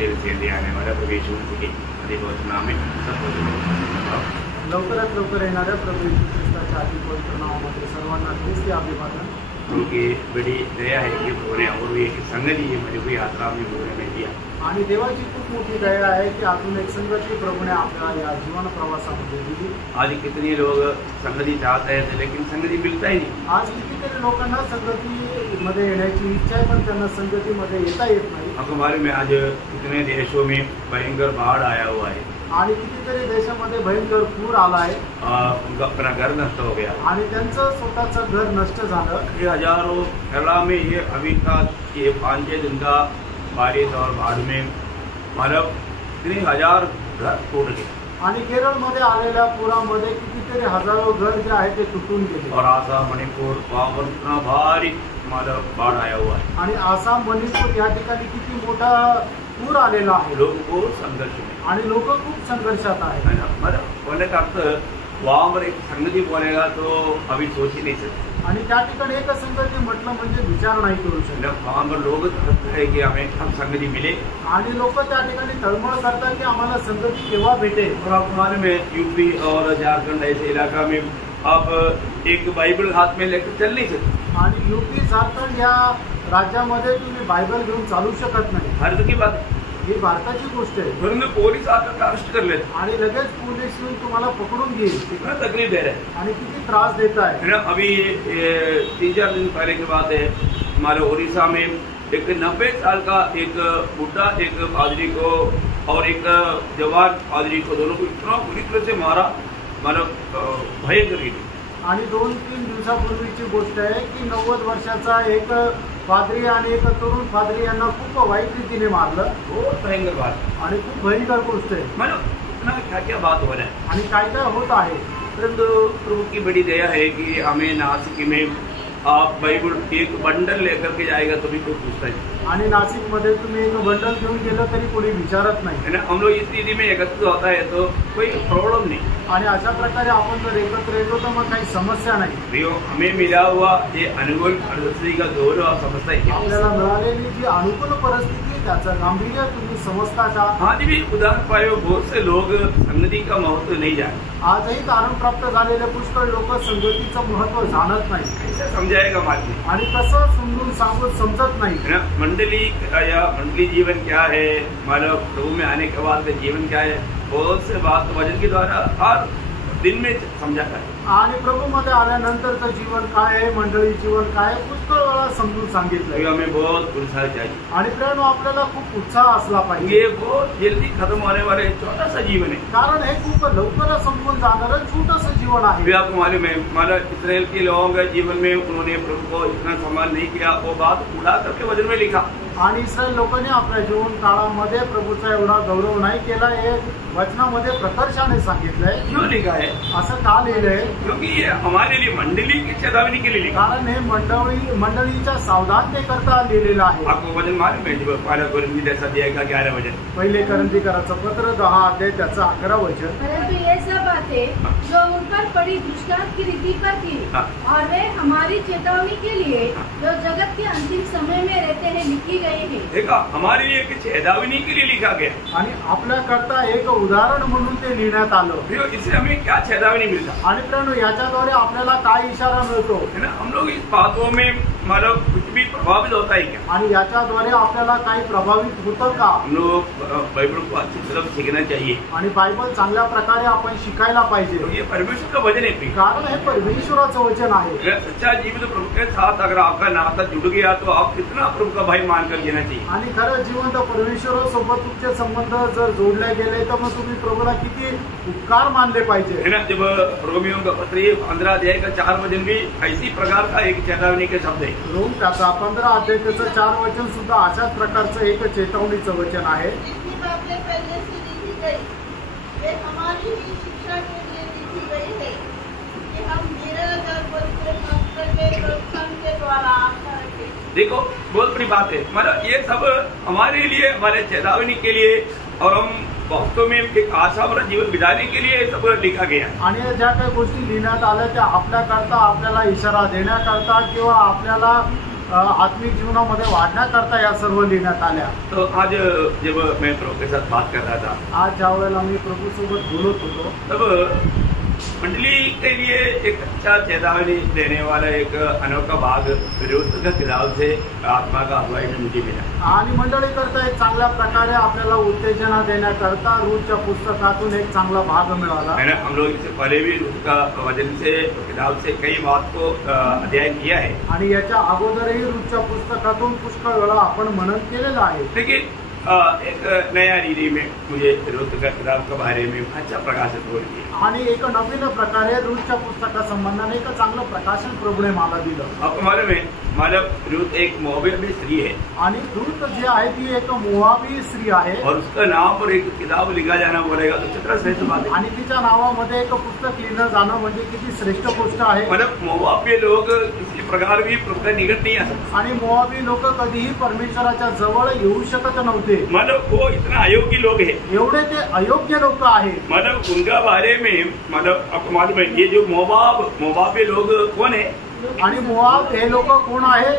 देर से आने वाला प्रभु यीशु मसीह के अधिक नाम में लवकरात लवकर येणाऱ्या प्रभू येशू ख्रिस्ताच्या अति पवित्र नावामध्ये सर्वांना ख्रिस्ती अभिवादन। उनकी बड़ी दया है कि उन्होंने और एक संगति है मुझे कोई यात्रा में उन्होंने दिया आणि देवाची खूप मोठी दया आहे की अजून एक संगती प्रभूने आपल्याला या जीवन प्रवासामध्ये दिली। आज कितने लोग संगति चाहते हैं लेकिन संगति मिलता ही नहीं। आज कितीतरी लोकांना संगतीमध्ये येण्याची इच्छा आहे पण त्यांना संगतीमध्ये येता येत नाही। आपको मालूम है आज कितने देशों में भयंकर बाढ़ आया हुआ है आणि कितीतरी देशामध्ये भयंकर पूर आला आहे। उनका अपना घर नष्ट हो गया आणि त्यांचं स्वतःचं घर नष्ट झालं। ये हजारों केरला में ये अभी का ये 5-6 दिन का बारिश और बाढ़ में मतलब 3000 घर टूट गए आणि केरळमध्ये आलेल्या पुरामध्ये कितीतरी हजारो घर जे आहे ते तुटून गेले। और आसाम मणिपुर वहाँ पर इतना भारी मतलब बाढ़ आया हुआ है आणि आसाम मणिपूर या ठिकाणी किती मोठा पूर आलेला आहे। लोगों को संघर्ष में आणि लोक खूप संघर्षात आहेत। है ना मतलब बोलने का अर्थ वहाँ पर एक संगति बोलेगा तो अभी सोच ही नहीं सकते आणि त्या ठिकाणी एक संगती म्हटलं म्हणजे विचार नाही करू शकत। वहाँ पर लोग चाहते हैं कि हमें हम संगति मिले आणि लोक त्या ठिकाणी तळमळ करतात की आम्हाला संगती केव्हा भेटेल। और आप हमारे में यूपी और झारखंड ऐसे इलाका में आप एक बाइबल हाथ में लेकर चल नहीं सकते आणि यूपी झारखंड या राज्यामध्ये तुम्ही बायबल घेऊन चालू शकत नाही। भारत की बात ही भारताची गोष्ट आहे। तुरंत पोलीस आकर अरेस्ट कर लेते आणि लगेच पोलीस येऊन तुम्हाला पकड़ून घेईल। कितना तकलीफ दे रहे हैं आणि किती त्रास देत आहे ना। अभी 3-4 दिन पहले की बात है हमारे उड़ीसा में एक 90 साल का एक बुढ़ा एक पादरी को और एक जवान पादरी को दोनों को इतना बुरी तरह से मारा मतलब भयंकर रीति। आणि 2-3 दिवसापूर्वीची गोष्ट आहे की 90 वर्षाचा एक पादरी आणि एक तरुण पादरी यांना खूप वाईट रीतीने मारलं। बहुत भयंकर बात आणि खूप भयंकर गोष्ट आहे। मतलब इतना क्या क्या बात हो रहा है आणि काय काय होत आहे। परंतु प्रभु की बड़ी दया है कि हमें नासिक में आप बाइबल एक बंडल लेकर के जाएगा तो भी कोई पूछता है आणि नाशिकमध्ये तुम्ही एक बंडल घेऊन गेलं तरी कोणी विचारत नाही है ना। हम लोग इस स्थिति में एकत्रित होता है तो कोई प्रॉब्लम नहीं। आणि अशा प्रकारे आपण जर एकत्र येतो तर मग काही समस्या नाही। प्रियो हमें मिला हुआ ये अनुकूल परिस्थिति का गौरव आप समझता है आपल्याला मिळालेली जी अनुकूल परिस्थिती त्याचं गांभीर्य तुम्ही समजता का। आज भी उदाहरण पाए बहुत से लोग संगति का महत्व नहीं जाने। आजही तारण प्राप्त झालेले पुष्कळ लोक संगतीचं महत्व जाणत नाही। कैसे समझाएगा माध्यम आणि कसं समजून सांगून समजत नाही है ना। मंडली या मंडली जीवन क्या है मतलब प्रभु में आने के बाद का जीवन क्या है बहुत से बात वचन के द्वारा हर दिन में समझाता है। आणि प्रभूमध्ये आल्यानंतरचं जीवन काय आहे मंडळी जीवन काय आहे पुष्कळ वेळा समजून सांगितलं। हमें बहुत उत्साह चाहिए आणि प्रेरणा आपल्याला खूप उत्साह असला पाहिजे। ये बहुत जल्दी खत्म होने वाले छोटा सा जीवन है कारण हे खूप लवकर संपून जाणारं छोटंसं जीवन आहे। भी आपको मालूम है मतलब इसराइल के लोगों के जीवन में उन्होंने प्रभु को इतना सम्मान नहीं किया वो बात उड़ा करके वचन में लिखा। आणि इस्रायल लोकांनी आपल्या जीवन काळामध्ये प्रभूचा एवढा गौरव नाही केला हे वचनामध्ये प्रकर्षाने सांगितलंय। क्यों लिखा है असं का लिहिलंय क्योंकि ये हमारे लिए मंडली की चेतावनी के लिए लिखा। कारण हे मंडळीच्या सावधानतेकरता लिहिलेलं आहे। आपको वचन मालूम है जब पहला कोरिन्थी जैसा दिया 11 वचन पहिले करंथीकराचं पत्र 10 अध्याय त्याचं 11 वचन। परंतु ये सब बातें जो उन पर पड़ी दृष्टांत की रीति पर थी और वे हमारी चेतावनी के लिए जो जगत के अंतिम समय में रहते हैं लिखी गई है। देखा हमारे लिए एक चेतावनी के लिए लिखा गया आणि आपल्याकरता एक उदाहरण म्हणून ते लिहिण्यात आलं। इससे हमें क्या चेतावनी मिलता आणि प्रेरणा याच्याद्वारे आपल्याला काय इशारा मिळतो है ना। हम लोग इस बातों में मतलब कुछ भी प्रभावित होता है क्या आणि याच्याद्वारे आपल्याला काही प्रभावित होतं का। हम लोग बाइबल को अच्छी तरह सीखना चाहिए आणि बायबल चांगल्या प्रकारे आपण शिकायला पाहिजे। तो ये परमेश्वर का वचन है कारण हे परमेश्वराचं वचन आहे। अगर सच्चा जीवित प्रभु के साथ अगर आपका नाता जुड़ गया तो आप कितना प्रभु का भाई मानकर जीना चाहिए। आणि खरं जिवंत परमेश्वरासोबत तुमचे संबंध जर जोडले गेले तर मग तुम्ही प्रभूला किती उपकार मानले पाहिजे है ना। जब रोमियों का पत्र 15 अध्याय का 4 वचन भी इसी प्रकार का एक चेतावनी के शब्द है। रोम त्याचा 15 अध्याय त्याचं 4 वचन सुद्धा अशाच प्रकारचं एक चेतावणीचं वचन आहे। जितनी बातें पहले से लिखी गई ये हमारी ही शिक्षा के लिए लिखी गई है कि हम निरंतर पवित्र शास्त्र के प्रवचन के द्वारा आशा रखें। देखो बहुत बड़ी बात है मतलब ये सब हमारे लिए हमारे चेतावनी के लिए और हम वास्तव में एक आशा भरा जीवन बिताने के लिए सब लिखा गया। आणि ज्या काही गोष्टी लिहिण्यात आल्या त्या आपल्याकरता आपल्याला इशारा देण्याकरता किंवा आपल्याला आत्मिक जीवनामध्ये वाढण्याकरता या सर्व लिहिण्यात आल्या. तो आज जब मैं प्रभु के साथ बात कर रहा था, आज ज्या वेळेला मी प्रभू सोबत बोलत होतो, तब मंडली के लिए एक अच्छा चेतावनी देने वाला एक अनोखा भाग रूत का किताब से आत्मा का अगुवाई में मुझे मिला. आणि मंडळी करता एक चांगल्या प्रकारे आपल्याला उत्तेजना देण्याकरता रूतच्या पुस्तकातून एक चांगला भाग मिळाला. मैंने हम लोग इससे पहले भी रूत का वचन से किताब से कई बात को अध्ययन किया है. आणि याच्या अगोदरही रूतच्या पुस्तकातून पुष्कळ वेळा आपण मनन केलेलं आहे. लेकिन एक नया रीति में मुझे रूत का किताब के बारे में अच्छा प्रकाशित हो रही है. आणि एक नवीन प्रकारे रूतच्या पुस्तका संबंधाने एक चांगलं प्रकाशन प्रभूने मला दिलं. आपको मालूम है, मालूम रूत एक मोआबी स्त्री है आणि रूत जी आहे ती एक मोआबी स्त्री आहे. और उसका नाम पर एक किताब लिखा जाना बोलेगा तो कितना श्रेष्ठ बात है. आणि तिच्या नावामध्ये एक पुस्तक लिहिलं जाणं म्हणजे किती श्रेष्ठ गोष्ट आहे. मतलब मोआबी लोग किसी प्रकार भी प्रभु के निकट नहीं आ सकते. आणि मोआबी लोक कधीही परमेश्वराच्या जवळ येऊ शकत नव्हते. मतलब वो इतना अयोग्य लोग है, एवढे ते अयोग्य लोक आहेत. मतलब उनका बारे में मतलब आपको मालूम है, ये जो मोआबी लोग कौन है. आणि मोआब हे लोक कोण आहे.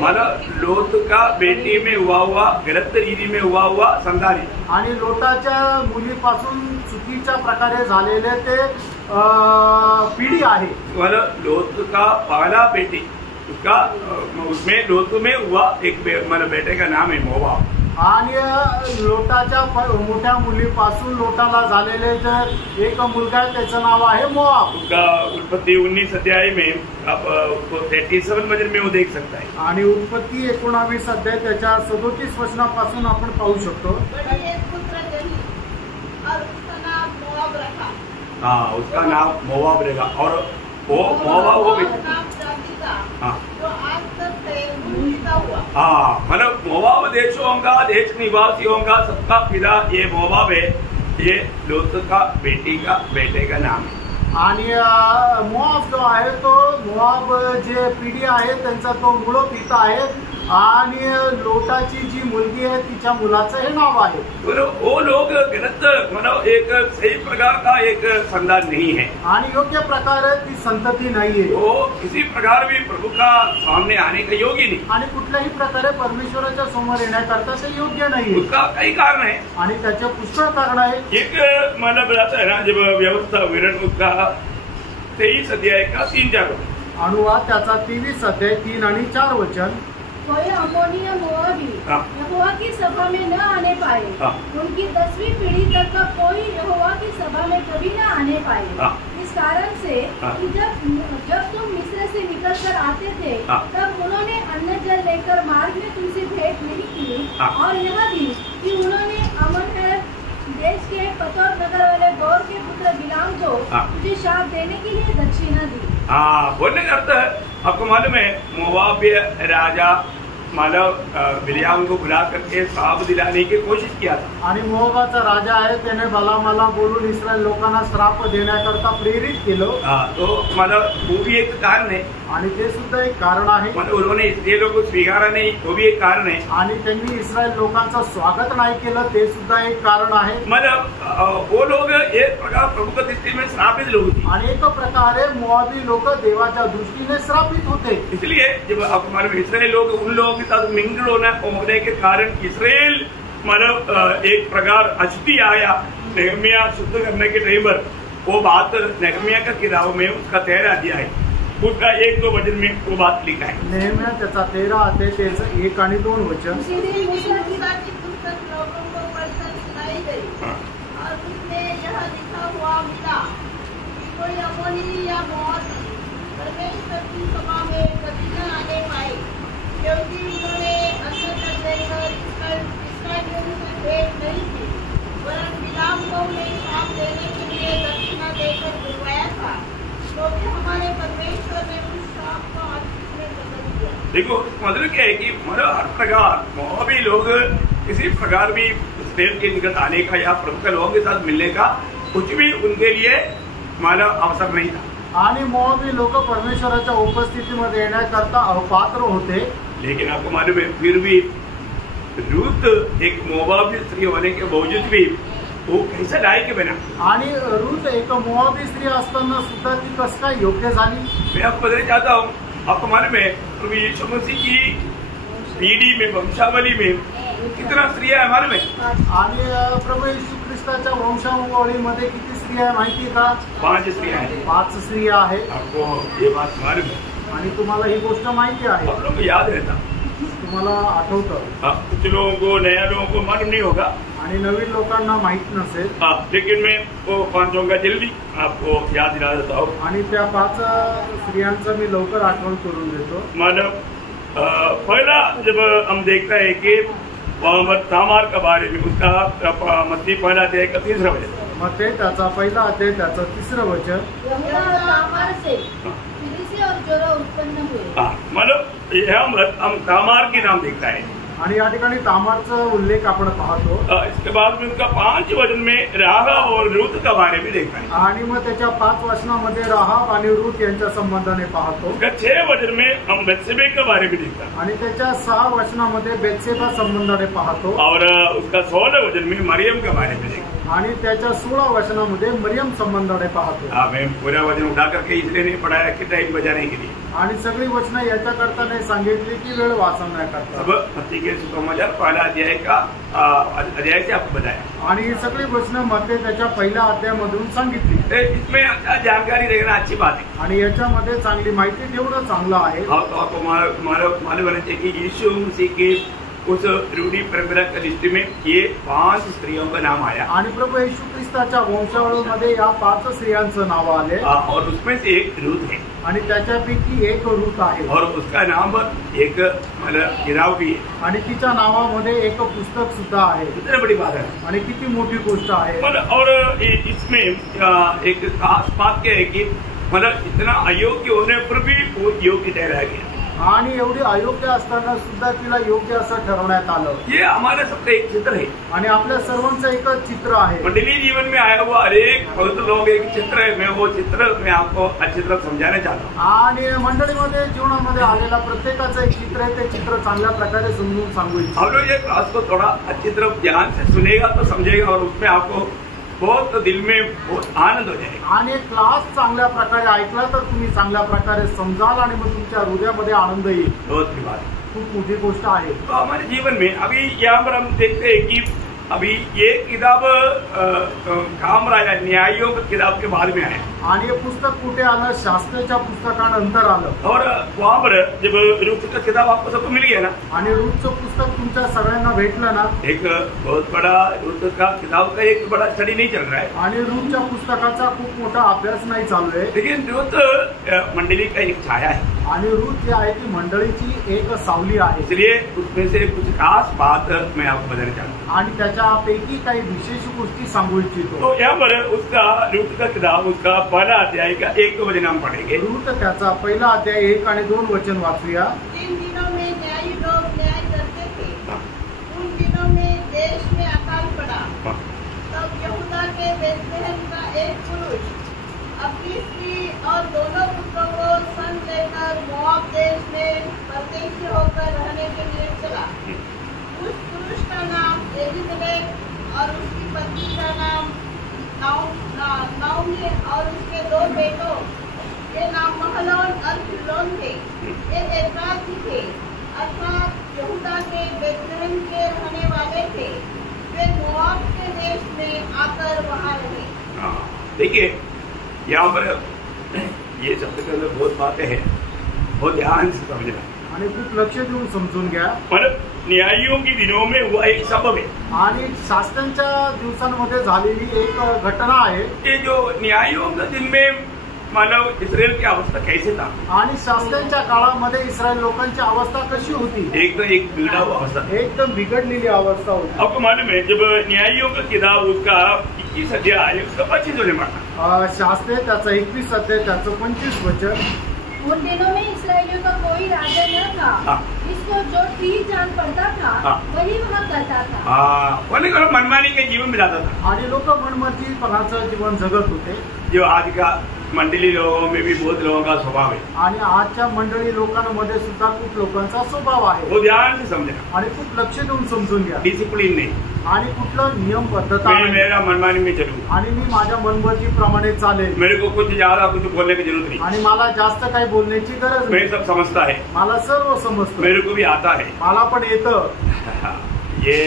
मतलब लोत का बेटी में हुआ गलत रीति में हुआ संतान है. आणि लोटाच्या मुलीपासून चुकीच्या प्रकारे झालेले ते पिढी आहे. मतलब लोत का पहला बेटी उसका उसमें लोत में हुआ एक मतलब बेटे का नाम है मोआब. आणि लोटाच्या मोठ्या मुलीपासून लोटाला झालेले जे एक मुलगा आहे त्याचं नाव आहे मोआब. उसका उत्पत्ति 19 अध्याय में आप 37 वचन में वो देख सकता है. आणि उत्पत्ती 19 अध्याय त्याच्या 37 वचनापासून आपण पाहू शकतो. एक पुत्र जनी और उसका नाम मोआब रखा. हाँ, उसका नाम मोआब रहेगा. और वो मोआब वो नाम जाति का. हाँ, जो आज तक से भूमिका हुआ. हाँ, मतलब मोआब देशों का देश निवासियों का सबका पिता ये मोआब है. ये लोत का बेटे का नाम है. आणि मोआब जो आहे तो मोआब जे पिढी आहे त्यांचा तो मूळ पिता आहे. आणि लोटाची जी मुलगी आहे तिच्या मुलाचं हे नाव आहे. वो लोग गलत मतलब एक सही प्रकार का एक संतान नहीं है. आणि योग्य प्रकारे ती संतती नाहीये. वो किसी प्रकार भी प्रभु का सामने आने का योग्य नहीं. आणि कुठल्याही प्रकारे परमेश्वराच्या समोर येण्याकरता ते योग्य नाहीये. उसका कई कारण है. आणि त्याचे पुष्कळ कारण आहे. एक मतलब बताता है ना, जब व्यवस्था विवरण उसका 23 अध्याय का 3-4 वचन. अनुवाद त्याचा 23 अध्याय 3 आणि 4 वचन. कोई अम्मोनी या मोआबी यहोवा की सभा में न आने पाए. उनकी 10वीं पीढ़ी तक का कोई यहोवा की सभा में कभी न आने पाए. इस कारण से कि जब तुम मिस्र से निकल कर आते थे तब उन्होंने अन्न जल लेकर मार्ग में तुमसे भेंट नहीं की. और यह भी कि उन्होंने अमन देश के पतोर नगर वाले गौर के पुत्र बिलाम को तुझे शाप देने के लिए दक्षिणा दी. बोलने का अर्थ है, आपको मालूम है मोआब्य राजा मतलब बिलाम को बुला करके श्राप दिलाने की कोशिश किया था. आणि मोआबाचा राजा आहे त्याने बालामाला बोलून इस्रायल लोकांना श्राप देण्याकरता प्रेरित केलं. तो मतलब वो भी एक कारण है. आणि ते सुद्धा एक कारण आहे. मतलब उन्होंने इस्राएलियों को स्वीकारा नहीं, वो भी एक कारण है. आणि त्यांनी इस्रायल लोकांचं स्वागत नाही केलं ते सुद्धा एक कारण आहे. मतलब वो लोग एक प्रकार प्रभु की दृष्टि में श्रापित लोग थे. आणि एक प्रकारे मोआबी लोक देवाच्या दृष्टीने श्रापित होते. इसलिए जब आप मालूम इस्राएल लोग उन लोगों के साथ मिंगल होने के कारण इस्राएल मतलब एक प्रकार अशुद्धि आया. नेहमिया शुद्ध करने के टाइम पर वो बात नेहमिया का किताब में उसका 13 अध्याय है, उसका 1-2 वचन में वो बात लिखा है. नेहमिया त्याचा 13 अध्याय त्याचं 1 आणि 2 वचन. उसी दिन मूसा की पुस्तक लोगों को पढ़कर सुनाई गई. और उसमें यह लिखा हुआ मिला कि कोई अम्मोनी या मोआबी परमेश्वर की सभा में कभी न आने पाए, क्योंकि उन्होंने अन्न जल लेकर इसराइलियों से भेंट नहीं की, वरन बिलाम को उन्हें श्राप देने के लिए दक्षिणा देकर बुलवाया था. तो भी हमारे परमेश्वर ने उस श्राप को आशीष में बदल दिया. देखो मतलब क्या है कि मतलब हर प्रकार मोआबी लोग किसी प्रकार भी इस्राएल के निकट आने का या प्रभु के लोगों के साथ मिलने का कुछ भी उनके लिए मानव अवसर नहीं था. आणि मोआबी लोक परमेश्वराच्या उपस्थितीमध्ये येण्याकरता अपात्र होते. लेकिन आपको मालूम है फिर भी रूत एक मोआबी स्त्री होने के बावजूद भी वो कैसा लायक बना. आणि रूत एक मोआबी स्त्री असताना सुद्धा ती कसं काय योग्य झाली. मैं आपको बताना चाहता हूँ, आपको मालूम है प्रभु यीशु मसीह की पीढ़ी में, वंशावली में कितना स्त्रियां है मालूम है? आणि प्रभू येशू ख्रिस्ताच्या वंशावळीमध्ये किती स्त्रिया आहे माहिती का? 5 स्त्रियां हैं। 5 स्त्रिया आहे। आपको ये बात मालूम है? आणि तुम्हाला ही गोष्ट माहिती आहे? आप लोगों को याद रहता, तुम्हाला आठवतं? कुछ लोगों को, नया लोगों को मालूम नहीं होगा आणि नवीन लोकांना माहित नसेल। लेकिन मैं वो 5 का जल्दी आपको याद दिला देता हूँ। आणि त्या 5 स्त्रियांचं मी लवकर आठवण करून देतो। मतलब पहला जब हम देखता है कि तामार के बारे में, उसका मत्ती पहला अध्याय का 3रा वचन, मत्ती त्याचा पहिला अध्याय त्याचं 3रं वचन, यहूदा तामार से फिलिस्ती और जोरा उत्पन्न हुए। मतलब हम तामार के नाम देखता है आणि या ठिकाणी तामारचा उल्लेख आपण पाहतो। इसके बाद में उसका 5 वचन में राहाब और रूत के बारे में देखता है आणि मग त्याच्या 5 वचनामध्ये राहाब आणि रूत यांच्या संबंधाने पाहतो। उसका 6 वचन में हम बेत्शेबा के बारे में देखता है आणि त्याच्या 6 वचनामध्ये बेत्शेबा संबंधाने पाहतो। और उसका 16 वचन में मरियम के बारे में देखता है आणि त्याच्या 16 वचनामध्ये मरियम संबंधाने पाहतो। मैं पूरा वचन उठा करके इसलिए नहीं पढ़ाया कि टाइम बचाने के लिए, आणि सगळी वचनं याच्याकरता नाही सांगितली की वेळ वाचवण्याकरता। अब मत्ती के सुसमाचार पहला अध्याय का अध्याय से आपको बताया आणि ही सगळी वचनं मत्ती त्याच्या पहिल्या अध्यायामधून सांगितली। इसमें जानकारी देखना अच्छी बात है आणि याच्यामध्ये चांगली माहिती ठेवणं चांगलं आहे। तो आपको मालूम होना चाहिए कि यीशु मसीह के उस रूढ़ी परंपरा की लिस्ट में ये 5 स्त्रियों का नाम आया आणि प्रभू येशू ख्रिस्ताच्या वंशावळीमध्ये या 5 स्त्रियांचं नाव आले और उसमें से एक रूत है आणि त्याच्यापैकी एक रूत आहे और उसका नाम एक मतलब किताब भी है आणि तिच्या नावामध्ये एक पुस्तक सुद्धा आहे। कितनी बड़ी बात है आणि किती मोठी गोष्ट आहे। और इसमें एक खास बात क्या है कि मतलब इतना अयोग्य होने पर भी वो योग्य ठहराया गया आणि एवढी अयोग्य असताना सुद्धा तिला योग्य असं ठरवण्यात आलं। ये हमारे सबका एक चित्र है आणि आपल्या सर्वांचं एकच चित्र आहे। मंडली जीवन में आया हुआ हरेक पवित्र लोग एक चित्र है। मैं वो चित्र मैं आपको अच्छी तरह समझाना चाहता हूँ। आणि मंडळीमध्ये जीवनामध्ये आलेला प्रत्येकाचं एक चित्र आहे, ते चित्र चांगल्या प्रकारे समजून सांगू इच्छितो। हम लोग ये क्लास को थोड़ा अच्छी तरह ध्यान से सुनेगा तो समझेगा और उसमें आपको बहुत दिल में बहुत आनंद हो जाएगा। आणि क्लास चांगल्या प्रकारे ऐकला तर तुम्ही चांगल्या प्रकारे समजाल आणि मग तुमच्या हृदयामध्ये आनंद येईल। बहुत बड़ी बात है, खूप मोठी गोष्ट आहे। तो हमारे जीवन में अभी यहाँ पर हम देखते हैं कि अभी ये किताब काम राजा न्यायों की किताब के बाद में आया आणि हे पुस्तक कुठे आलं? शास्त्राच्या पुस्तकानंतर आलं। और वहाँ पर जब रूत का किताब आपको सबको मिल गया ना, आणि रूतचं पुस्तक तुमच्या सगळ्यांना भेटलं ना, एक बहुत बड़ा रूत का किताब का एक बड़ा स्टडी नहीं चल रहा है आणि रूतच्या पुस्तकाचा खूप मोठा अभ्यास नाही चालू आहे, लेकिन रूत मंडली का एक छाया है। आणि रूत जी आहे ती मंडळीची एक सावली आहे। इसलिए उसमें से कुछ खास बात मैं आपको बताना चाहता हूँ आणि त्याच्यापैकी काही विशेष गोष्टी सांगू इच्छितो। तो यहाँ पर उसका रूत का किताब उसका पहला अध्याय का 1 वचन हम पढ़ेंगे। रूत त्याचा पहिला अध्याय 1 आणि 2 वचन वाचूया। जिन दिनों में न्यायी लोग न्याय करते थे उन दिनों में देश में अकाल पड़ा। तब यहूदा के बेथलेहम का एक पुरुष अपनी स्त्री और दोनों पुत्रों को संग लेकर मोआब देश में परदेशी होकर रहने के लिए चला। उस पुरुष का नाम एलीमेलेक और उसकी पत्नी का नाम नाओमी और उसके 2 बेटों के नाम महलोन और फिलोन थे। ये एफ्राती थे अर्थात यहूदा के बेथलेहम के रहने वाले थे। वे मोआब के देश में आकर वहां रहे। देखिए यहाँ पर ये शब्द के अंदर बहुत बातें हैं, बहुत ध्यान से समझना आणि खूप लक्ष देऊन समजून घ्या। मतलब न्यायियों की दिनों में हुआ एक सबब है आणि शास्त्रांच्या दिवसांमध्ये झालेली एक घटना आहे। ये जो न्यायियों के दिन में मानव इसराइल की अवस्था कैसे था आणि शास्त्रांच्या काळामध्ये इस्रायल लोकांची अवस्था कशी होती? एक बिगड़ा हुआ अवस्था, एकदम बिघडलेली अवस्था होती। आपको मालूम है जब न्यायियों का किताब उसका 21 अध्याय उसका 25 वचन पढ़ा, शास्त्र त्याचा 21 अध्याय त्याचं 25 वचन। उन दिनों में इसराइलियों का कोई राजा न था, इसको जो ठीक जान पड़ता था वही वह करता था। मनमानी के जीवन में जाता था आणि लोक मनमर्जीपणाचं जीवन जगत होते। जो आज का मंडली लोगों में भी बहुत लोगों का स्वभाव है आणि आजच्या मंडळी लोकांमध्ये सुद्धा खूप लोकांचा स्वभाव आहे. वो ध्यान से समझना आणि खूप लक्ष देऊन समजून घ्या. डिसिप्लिन नहीं आणि कुठलं नियम पद्धत मैं मेरा मनमानी में चलूंगा आणि मी माझ्या मनमर्जीप्रमाणे चालेल. मेरे को कुछ ज्यादा कुछ बोलने की जरूरत नहीं आणि मला जास्त काही बोलण्याची गरज मैं नाही. सब समझता है मला सर्व समजतं. मेरे को भी आता है मला पण येतं. ये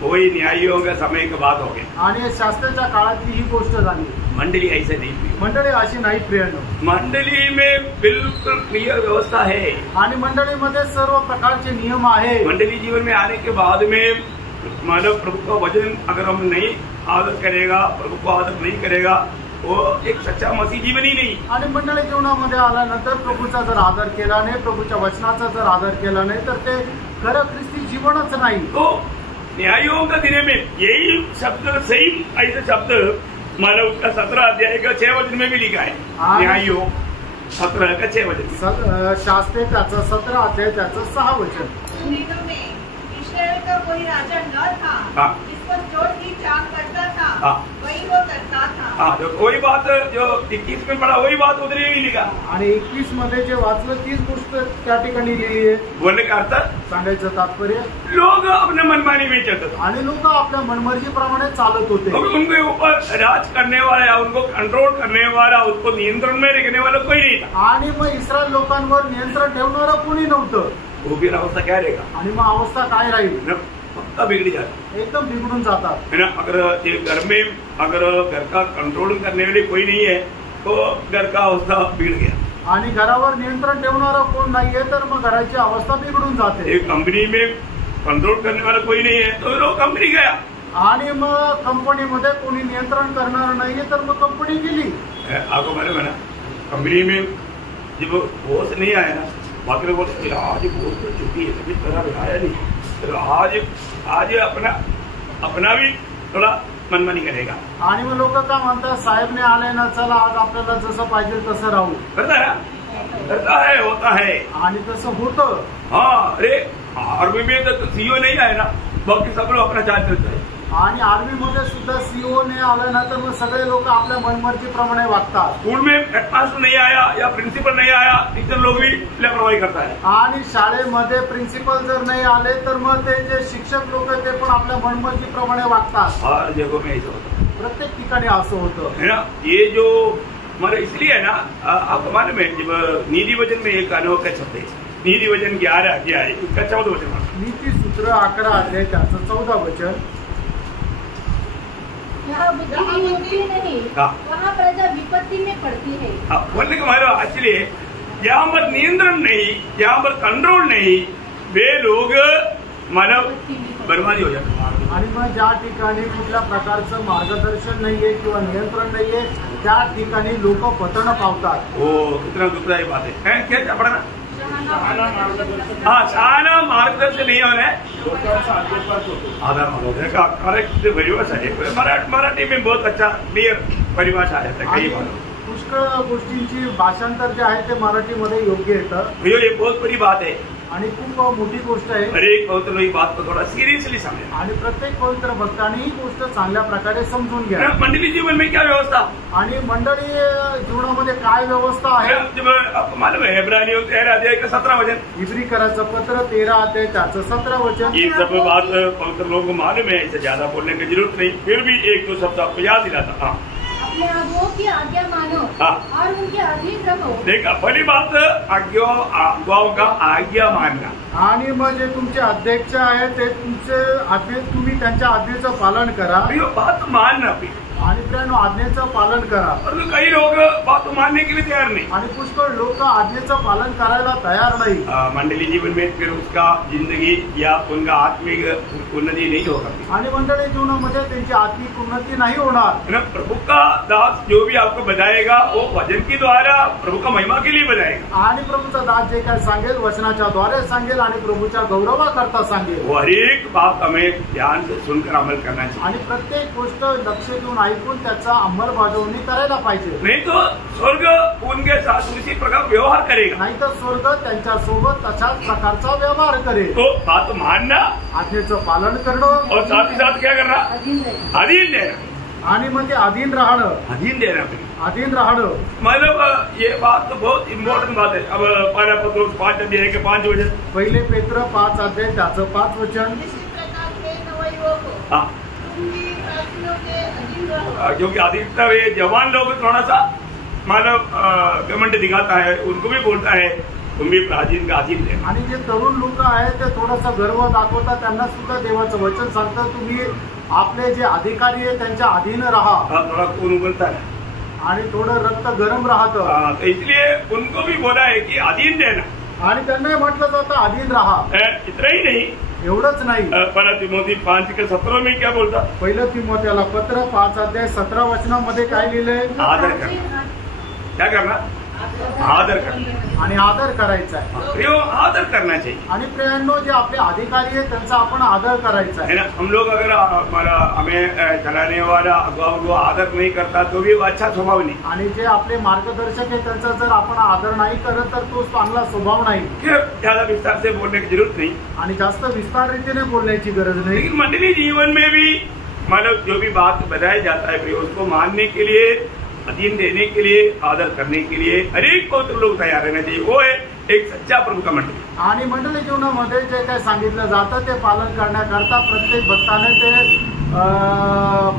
वही न्यायियों का समय की बात हो गई. आणि शास्त्राच्या काळातली ही गोष्ट झाली. मंडली ऐसे नहीं थी. मंडळी अशी नाही प्रियानो. मंडली में बिल्कुल क्लियर व्यवस्था है आणि मंडळीमध्ये सर्व प्रकारचे नियम आहे. मंडली जीवन में आने के बाद में मानव प्रभु का वचन अगर हम नहीं आदर करेगा, प्रभु को आदर नहीं करेगा, वो एक सच्चा मसीह जीवन ही नहीं. आणि मंडळी जीवनामध्ये आल्यानंतर प्रभूचा जर आदर केला नाही, प्रभूच्या वचनाचा जर आदर केला नाही तर ते खरं ख्रिस्ती जीवनच नाही. तो न्यायों का दिन में यही शब्द सही ऐसे शब्द मानव का 17 अध्याय का 6 वचन में भी लिखा है. न्यायों 17 का 6 वचन. शास्त्रे त्याचं 17 अध्याय त्याचं 6 वचन. उन दिनों में इस्राएल का कोई राजा न था जिसको चोर की चाक करता था, वही वो करता था. जो वही बात जो 21 में पढ़ा वही बात उधर ही लिखा. आणि 21 मध्ये जे वाचलं तीच गोष्ट त्या ठिकाणी लिहिली आहे. बोलने का अर्थ सांगायचं तात्पर्य लोग अपने मनमानी में चलते थे आणि लोक आपल्या मनमर्जीप्रमाणे चालत होते. उनके ऊपर राज करने वाला, उनको कंट्रोल करने वाला, उसको नियंत्रण में रखने वाला कोई नहीं था. आणि मग इस्रायल लोकांवर नियंत्रण ठेवणारं कोणी नव्हतं. वो भी अवस्था क्या रहेगा. आणि मग अवस्था काय राहील. पक्का बिगड़ी जाती एकदम बिघडून जातात है ना. अगर एक घर में अगर घर का कंट्रोल करने वाले कोई नहीं है तो घर का अवस्था बिगड़ गया. आणि घरावर नियंत्रण ठेवणारं कोण नाहीये तर मग घराची अवस्था बिघडून जाते. एक कंपनी में कंट्रोल करने वाला कोई नहीं है तो लोग कंपनी गया. आणि मग कंपनीमध्ये कोणी नियंत्रण करणार नाहीये तर मग कंपनी गेली. आपको मालूम है ना, कंपनी में जब बॉस नहीं आया ना, बाकी लोग बोलते आज बॉस तो छुट्टी है, कभी तरह आया नहीं, तो आज अपना भी थोड़ा मनमानी करेगा. आणि मग लोक काय म्हणतात, साहेबने आले ना, चला आज आपल्याला जसं पाहिजे तसं राहू. करता है, होता है. आणि तसं होतं. हाँ, अरे आर्मी में तो सीईओ नहीं आया ना, बाकी सब लोग अपना चार्ज करते हैं. आणि आर्मीमध्ये सुद्धा सीईओ ने आलं ना तर मग सगळे लोक आपल्या मनमर्जीप्रमाणे वागतात. स्कूल में हेडमास्टर नहीं आया या प्रिंसिपल नहीं आया, टीचर लोग भी लापरवाही करता है. आणि शाळेमध्ये प्रिन्सिपल जर नाही आले तर मग ते जे शिक्षक लोक ते पण आपल्या मनमर्जीप्रमाणे वागतात. हर जगह में ऐसा होता है. प्रत्येक ठिकाणी असं होतं है ना. ये जो हमारे इसलिए है ना, आपको मालूम है जब नीति वचन में एक अनोखा शब्द है, नीति वचन 11 अध्याय उसका 14 वचन. नीती सूत्र 11 अध्याय त्याचं 14 वचन. यहाँ बुद्धि मिलती नहीं, वहाँ प्रजा विपत्ति में पड़ती है. बोलने का मतलब एक्चुअली यहाँ पर नियंत्रण नहीं, यहाँ पर कंट्रोल नहीं, वे लोग मानव बर्बादी हो जाते. आणि मग ज्या ठिकाणी कुठल्या प्रकारचं मार्गदर्शन नाहीये किंवा नियंत्रण नाहीये त्या ठिकाणी लोक पतन पावतात. हो, कितना दुखदायी बात है. क्या पढ़ा ना. हाँ, शाला मार्गदर्शन नहीं होना है, आधार मार्गदर्शन का करेक्ट परिभाषा है. मराठी में बहुत अच्छा क्लियर परिभाषा है. काही पुष्कळ गोष्टींची भाषांतर जे आहे ते मराठीमध्ये योग्य येतं. ये बहुत बड़ी बात है आणि खूप मोठी गोष्ट आहे. हर एक पवित्र लोग बात को थोड़ा सीरियसली समझे. आणि प्रत्येक पवित्र भक्तांनी ही गोष्ट चांगल्या प्रकारे समजून घ्या. मंडली जीवन में क्या व्यवस्था. आणि मंडळी जीवनामध्ये काय व्यवस्था आहे. आपको मालूम है इब्रानियों 13 अध्याय का 17 वचन. इब्रिकराचं पत्र 13 अध्याय त्याचं 17 वचन. ये सब बात पवित्र लोगों को मालूम है, इससे ज्यादा बोलने की जरूरत नहीं. फिर भी एक दो शब्द आपको याद दिलाता. हाँ, अपने आगुओं की आज्ञा मानो और उनके अधीन रहो. देखा, पहली बात आज्ञाओं का आज्ञा मानना. आणि मग जे तुमचे अध्यक्ष आहेत ते तुमचे आज्ञे, तुम्ही त्यांच्या आज्ञेचं पालन करा. बात मानना भी. आणि प्रियानो आज्ञेचं पालन करा. परंतु काही लोग बात मानने के लिए तैयार नहीं. आणि पुष्कळ लोक आज्ञेचं पालन करायला तयार नाही. मंडली जीवन में फिर उसका जिंदगी या उनका आत्मिक उन्नति नहीं होगा. आणि मंडळी जीवनामध्ये त्यांची आत्मिक उन्नती नाही होणार. प्रभु का दास जो भी आपको बताएगा वो वचन के द्वारा प्रभु का महिमा के लिए बताएगा. आणि प्रभूचा दास जे काय सांगेल वचनाच्या द्वारे सांगेल आणि प्रभूच्या गौरवाकरता सांगेल. वो हर एक बात हमें ध्यान से सुनकर अमल करना चाहिए. आणि प्रत्येक गोष्ट लक्ष देऊन ऐकून त्याचा अंमलबजावणी करायला पाहिजे. नहीं तो स्वर्ग उनके साथ उसी प्रकार व्यवहार करेगा. नाही तर स्वर्ग त्यांच्या सोबत तशाच प्रकारचा व्यवहार करेल. तो बात मानना, आज्ञेचं पालन करणं और साथ ही साथ क्या करना, अधीन रहो. अधीन देना. आणि मग ते अधीन राहणं. अधीन देना. अधीन राहणं, मतलब ये बात तो बहुत इम्पोर्टेंट बात है। अब पहला पत्र 5 अध्याय के 5 वचन, पहिले पेत्र 5 अध्याय त्याचं 5 वचन। इसी प्रकार के नवयुवकों को हाँ, तुम भी प्राचीनों के अधीन रहो। क्योंकि अधिकतर ये जवान लोग थोड़ा सा मतलब घमंड दिखाता है, उनको भी बोलता है तुम भी प्राचीन का अधीन है। आणि जे तरुण लोक आहेत ते थोडासा गर्व दाखवतात, त्यांना सुद्धा देवाचं वचन सांगतं तुम्ही आपले जे अधिकारी आहे त्यांच्या अधीन राहा। थोड़ा खून उबलता है आणि थोडं रक्त गरम राहतं, तो इसलिए उनको भी बोला है कि अधीन रहना। आणि त्यांना म्हटलं जातं अधीन राहा। इतना ही नहीं, एवढंच नाही, पहला तिमोथी 5:17 में क्या बोलता? पहिलं तिमोथेला पत्र 5 अध्याय 17 वचनामध्ये काय लिहिलंय? आदर करना। क्या करना? आदर करना आणि आदर करायचा आहे। प्रियो, आदर करना चाहिए। आणि प्रियांनो जे आपले अधिकारी आहेत त्यांचा आपण आदर करायचा है आहे। ना। हम लोग अगर हमारा हमें चलाने वाला अगुआ को आदर नहीं करता तो भी वो अच्छा स्वभाव नहीं। आणि जे आपले मार्गदर्शक आहे त्यांचा जर आपण आदर नाही करत तर तो चांगला स्वभाव नाही। फिर ज्यादा विस्तार से बोलने की जरूरत नहीं, आणि जास्त विस्तार रीतीने बोलण्याची गरज नाही। लेकिन मंडली जीवन में भी मतलब जो भी बात बताया जाता है प्रियो, उसको मानने के लिए, अधीन देने के लिए, आदर करने के लिए हर एक पवित्र लोग तैयार रहना चाहिए। वो है एक सच्चा प्रभु का मंडली। आणि मंडळी जीवनामध्ये जे काही सांगितलं जातं ते पालन करण्याकरता प्रत्येक भक्ताने ते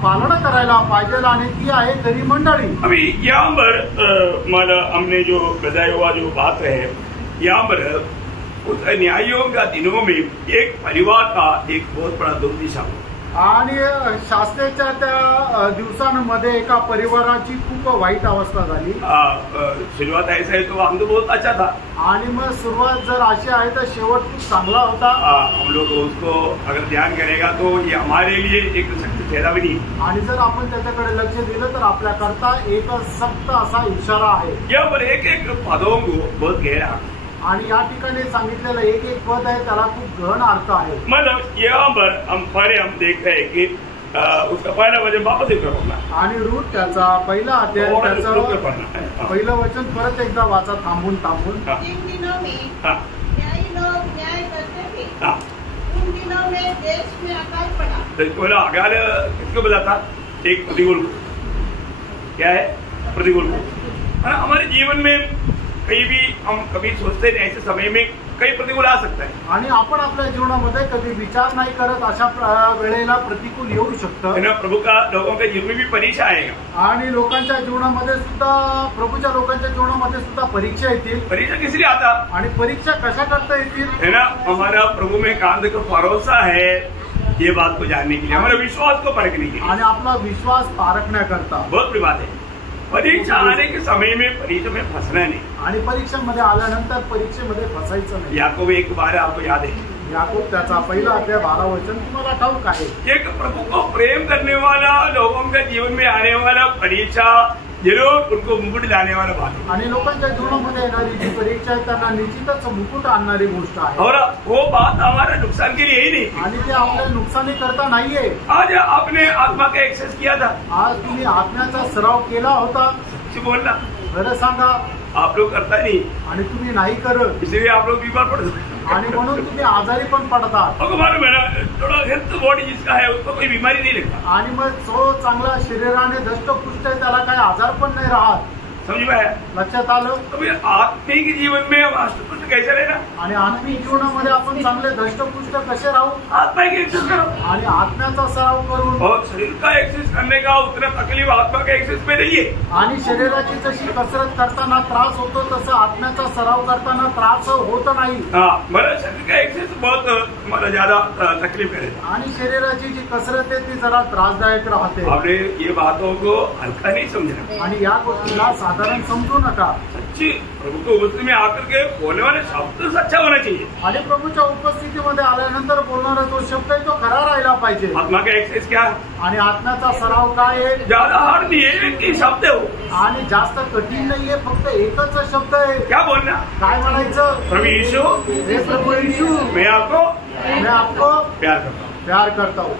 पालन करायला पाहिजे, आणि ती आहे खरी मंडळी। अभी यहाँ पर मतलब हमने जो बताया हुआ जो बात है, यहाँ पर उस न्यायों का दिनों में एक परिवार का एक बहुत बड़ा दुर्दिशा हुआ। आणि शास्त्रेच्या त्या दिवसांमध्ये एका परिवाराची खूप वाईट अवस्था झाली। शुरुआत ऐसा है तो हम तो बहुत अच्छा था, आणि मग सुरुवात जर अशी आहे तर शेवट खूप चांगला होता। हम लोग उसको अगर ध्यान करेगा तो ये हमारे लिए एक सख्त चेतावनी, आणि जर आपण त्याच्याकडे लक्ष दिलं तर आपल्याकरता एक सक्त असा इशारा आहे। यहाँ पर एक एक पदों को बहुत गहरा, आणि या ठिकाणी सांगितलेलं एक एक पद आहे त्याला खूप गहन अर्थ आहे। मतलब यहाँ पर हम देखते हैं कि उसका पहला वचन वापस एक पढ़ना, आणि रूट त्याचा पहिला अध्याय त्याचं पहिलं वचन परत एकदा वाचा थांबून। जिन दिनों में न्यायी लोग न्याय करते थे, उन दिनों में देश में अकाल पड़ा। तो अकाल किसको बताता? एक प्रतिकूल को। क्या है? प्रतिकूल को। हमारे जीवन में कहीं भी हम कभी सोचते नहीं ऐसे समय में कई प्रतिकूल आ सकता है, आणि आपण आपल्या जीवनामध्ये कधी विचार नाही करत अशा वेळेला प्रतिकूल येऊ शकतं। प्रभु का लोगों के जीवन में भी परीक्षा आएगा, आणि लोकांच्या जीवनामध्ये सुद्धा प्रभूच्या लोकांच्या जीवनामध्ये सुद्धा परीक्षा येतील। परीक्षा किस लिए आता? आणि परीक्षा कशा करता येतील? है ना, हमारा प्रभु में कांत का भरोसा है, ये बात को जानने के लिए, हमारे विश्वास को परखने के लिए, आणि आपला विश्वास पारखण्याकरता। बहुत बड़ी बात है। परीक्षा आने के समय में परीक्षा में फंसना नहीं, आणि परीक्षेमध्ये आल्यानंतर परीक्षेमध्ये फसायचं नाही। याकूब एक बार आपको याद है, याकूब त्याचा पहिला अध्याय 12 वचन तुम्हाला ठाऊक आहे। एक प्रभु को प्रेम करने वाला लोगों के जीवन में आने वाला परीक्षा जरूर उनको मुकुट लाने वाला बात है, आणि लोकांच्या जीवनामध्ये येणारी जी परीक्षा आहे त्यांना निश्चितच मुकुट आणणारी गोष्ट आहे। और वो बात हमारे नुकसान के लिए ही नहीं, आणि ते आपल्या नुकसानी करता नाहीये। आज आपने आत्मा का एक्सेस किया था, आज तुम्ही आत्म्याचा सराव केला होता, सच्ची बोलना खरं सांगा। आप लोग करता नहीं, आणि तुम्ही नाही करत, इसलिए आप लोग बीमार पड़ सकते, आणि म्हणून तुम्ही आजारी पण पडतात। आपको मालूम है ना, थोड़ा हेल्थ बॉडी जिसका है उसको कोई बीमारी नहीं लगता। आणि मग जो चांगला शरीराने दष्टपुष्ट आहे त्याला काही आजार पण नाही राहत। समझ में आया? लक्षात आलं? तो आत्मिक जीवन में हम अष्टपुष्ट कैसे रहना? आणि आत्मिक जीवनामध्ये आपण चांगले दष्टपुष्ट कसे राहू? आत्मा की एक्सरसाइज करो, आणि आत्म्याचा सराव करून, और शरीर का एक्सरसाइज करने का उतना तकलीफ आत्मा के एक्सरसाइज में नहीं है। आणि शरीराची जशी कसरत करताना त्रास होतो तसं आत्म्याचा सराव करताना त्रास होत नाही। मेरा शरीर का एक्सरसाइज बहुत मतलब ज्यादा तकलीफ करेगा, आणि शरीराची जी कसरत आहे ती जरा त्रासदायक राहते। आपने ये बातों को हल्का नहीं समझना, आणि या गोष्टीला साधारण समजू नका। सच्ची प्रभु को उपस्थिति में आकर के बोलने वाले शब्द सच्चा होना चाहिए, आणि प्रभूच्या उपस्थितीमध्ये आल्यानंतर बोलणारा जो शब्द आहे तो खरा राहिला पाहिजे। आत्मा का एक्सरसाइज क्या है? आणि आत्म्याचा सराव काय आहे? ज्यादा हार्ड नहीं है, एक ही शब्द है वो, आणि जास्त कठीण नाहीये, फक्त एकच शब्द आहे। क्या बोलना? काय म्हणायचं? प्रभु यीशु, हे प्रभू यीशु, मैं आपको प्यार करता हूँ।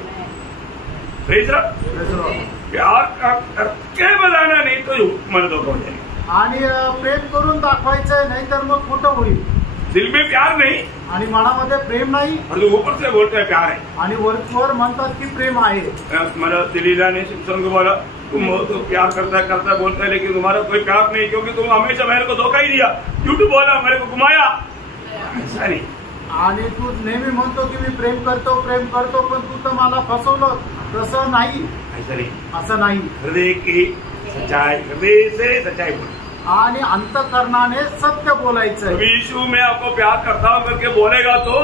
Praise Lord. प्यार करके बताना, नहीं तो मर्दों को जाएगा, आणि प्रेम करून दाखवायचंय, नाहीतर मग खोटं होईल। दिल में प्यार नहीं, आणि मनामध्ये प्रेम नाही, और तो ऊपर से बोलते हैं प्यार है, आणि वरवर म्हणतात की प्रेम आहे। मतलब दिलीला ने सिमसन को बोला तुम तो प्यार करता करता बोलता है, लेकिन तुम्हारा कोई प्यार नहीं, क्योंकि तुम हमेशा मेरे को धोखा ही दिया, झूठ बोला, मेरे को घुमाया। ऐसा नहीं। आणि तू नेहमी म्हणतो की मी प्रेम करतो, पण तू तर मला फसवलं. तसं नाही. ऐसा नहीं, असं नाही. हृदय की सच्चाई, हृदय से सच्चाई बोल, आणि अंतःकरणाने सत्य बोलायचं. प्रभु यीशु मैं आपको प्यार करता हूँ करके बोलेगा तो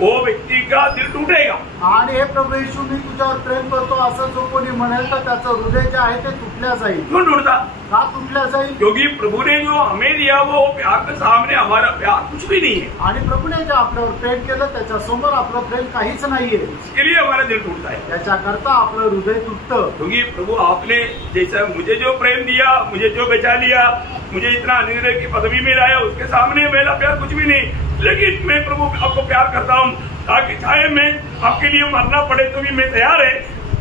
वो व्यक्ती का दिल टूटेगा. आणि हे प्रभू येशू मी तुझ्यावर प्रेम करतो असं जो कोणी म्हणेल तर त्याचं हृदय जे आहे ते तुटल्या जाईल. क्यों टूटता? का तुटल्या जाईल? क्योंकि प्रभु ने जो हमें दिया वो प्यार के सामने हमारा प्यार कुछ भी नहीं है. आणि प्रभूने जे आपल्यावर प्रेम केलं त्याच्या समोर आपलं प्रेम काहीच नाहीये. इसके लिए हमारा दिल टूटता है. त्याच्याकरता आपलं हृदय तुटतं. क्योंकि प्रभु आपने जैसा मुझे जो प्रेम दिया, मुझे जो बचा लिया, मुझे इतना निर्णय की पदवी में लाया, उसके सामने मेरा प्यार कुछ भी नहीं. लेकिन मैं प्रभु आपको प्यार करता हूँ, ताकि चाहे मैं आपके लिए मरना पड़े तो भी मैं तैयार है.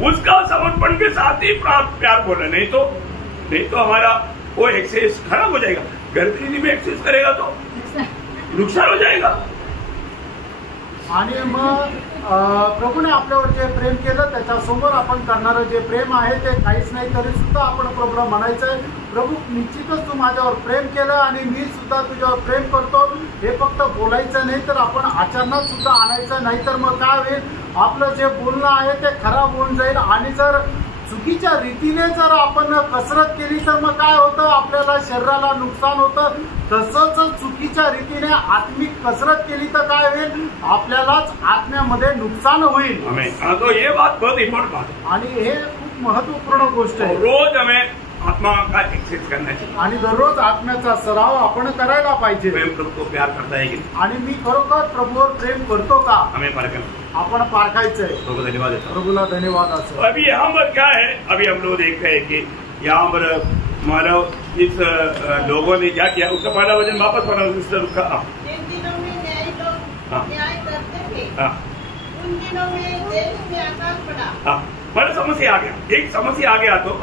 उसका समर्पण के साथ ही प्यार बोला. नहीं तो हमारा वो एक्सेस खराब हो जाएगा. गर्दनी में एक्सेस करेगा तो नुकसान हो जाएगा. आणि मग प्रभूने आपल्यावर जे प्रेम केलं त्याच्यासमोर आपण करणारं जे प्रेम आहे ते काहीच नाही. तरी सुद्धा आपण प्रभूला म्हणायचंय, प्रभू निश्चितच तू माझ्यावर प्रेम केलं आणि मी सुद्धा तुझ्यावर प्रेम करतो. हे फक्त बोलायचं नाही तर आपण आचरणात सुद्धा आणायचं. नाही तर मग काय होईल, आपलं जे बोलणं आहे ते खराब होऊन जाईल. आणि जर चुकीच्या रीतीने जर आपण कसरत केली तर मग काय होतं, आपल्याला शरीराला नुकसान होतं. तसंच चुकीच्या रीतीने आत्मिक कसरत केली तर काय होईल, आपल्यालाच आत्म्यामध्ये नुकसान होईल. तो ये बात बहुत इम्पोर्टेंट बात है. आणि हे खूप महत्वपूर्ण गोष्ट आहे. रोज हमें आत्मा का एक्सेस करना चाहिए. आणि दररोज आत्म्याचा सराव आपण करायला पाहिजे. प्रेम प्रभु को प्यार करता है कि आणि मी खरोखर प्रभूवर प्रेम करतो का, हमें परखना, आपण पारखायचंय. प्रभु धन्यवाद देता हूं. प्रभूला धन्यवाद असो. अभी यहाँ पर क्या है, अभी हम लोग देख रहे हैं कि यहाँ पर मानव इस लोगों ने क्या किया, उसका पहला वचन वापस पढ़ा सिस्टर का. जिन दिनों में न्यायी लोग न्याय करते थे, उन दिनों में देश में अकाल पड़ा. बड़ा समस्या आ गया, एक समस्या आ गया तो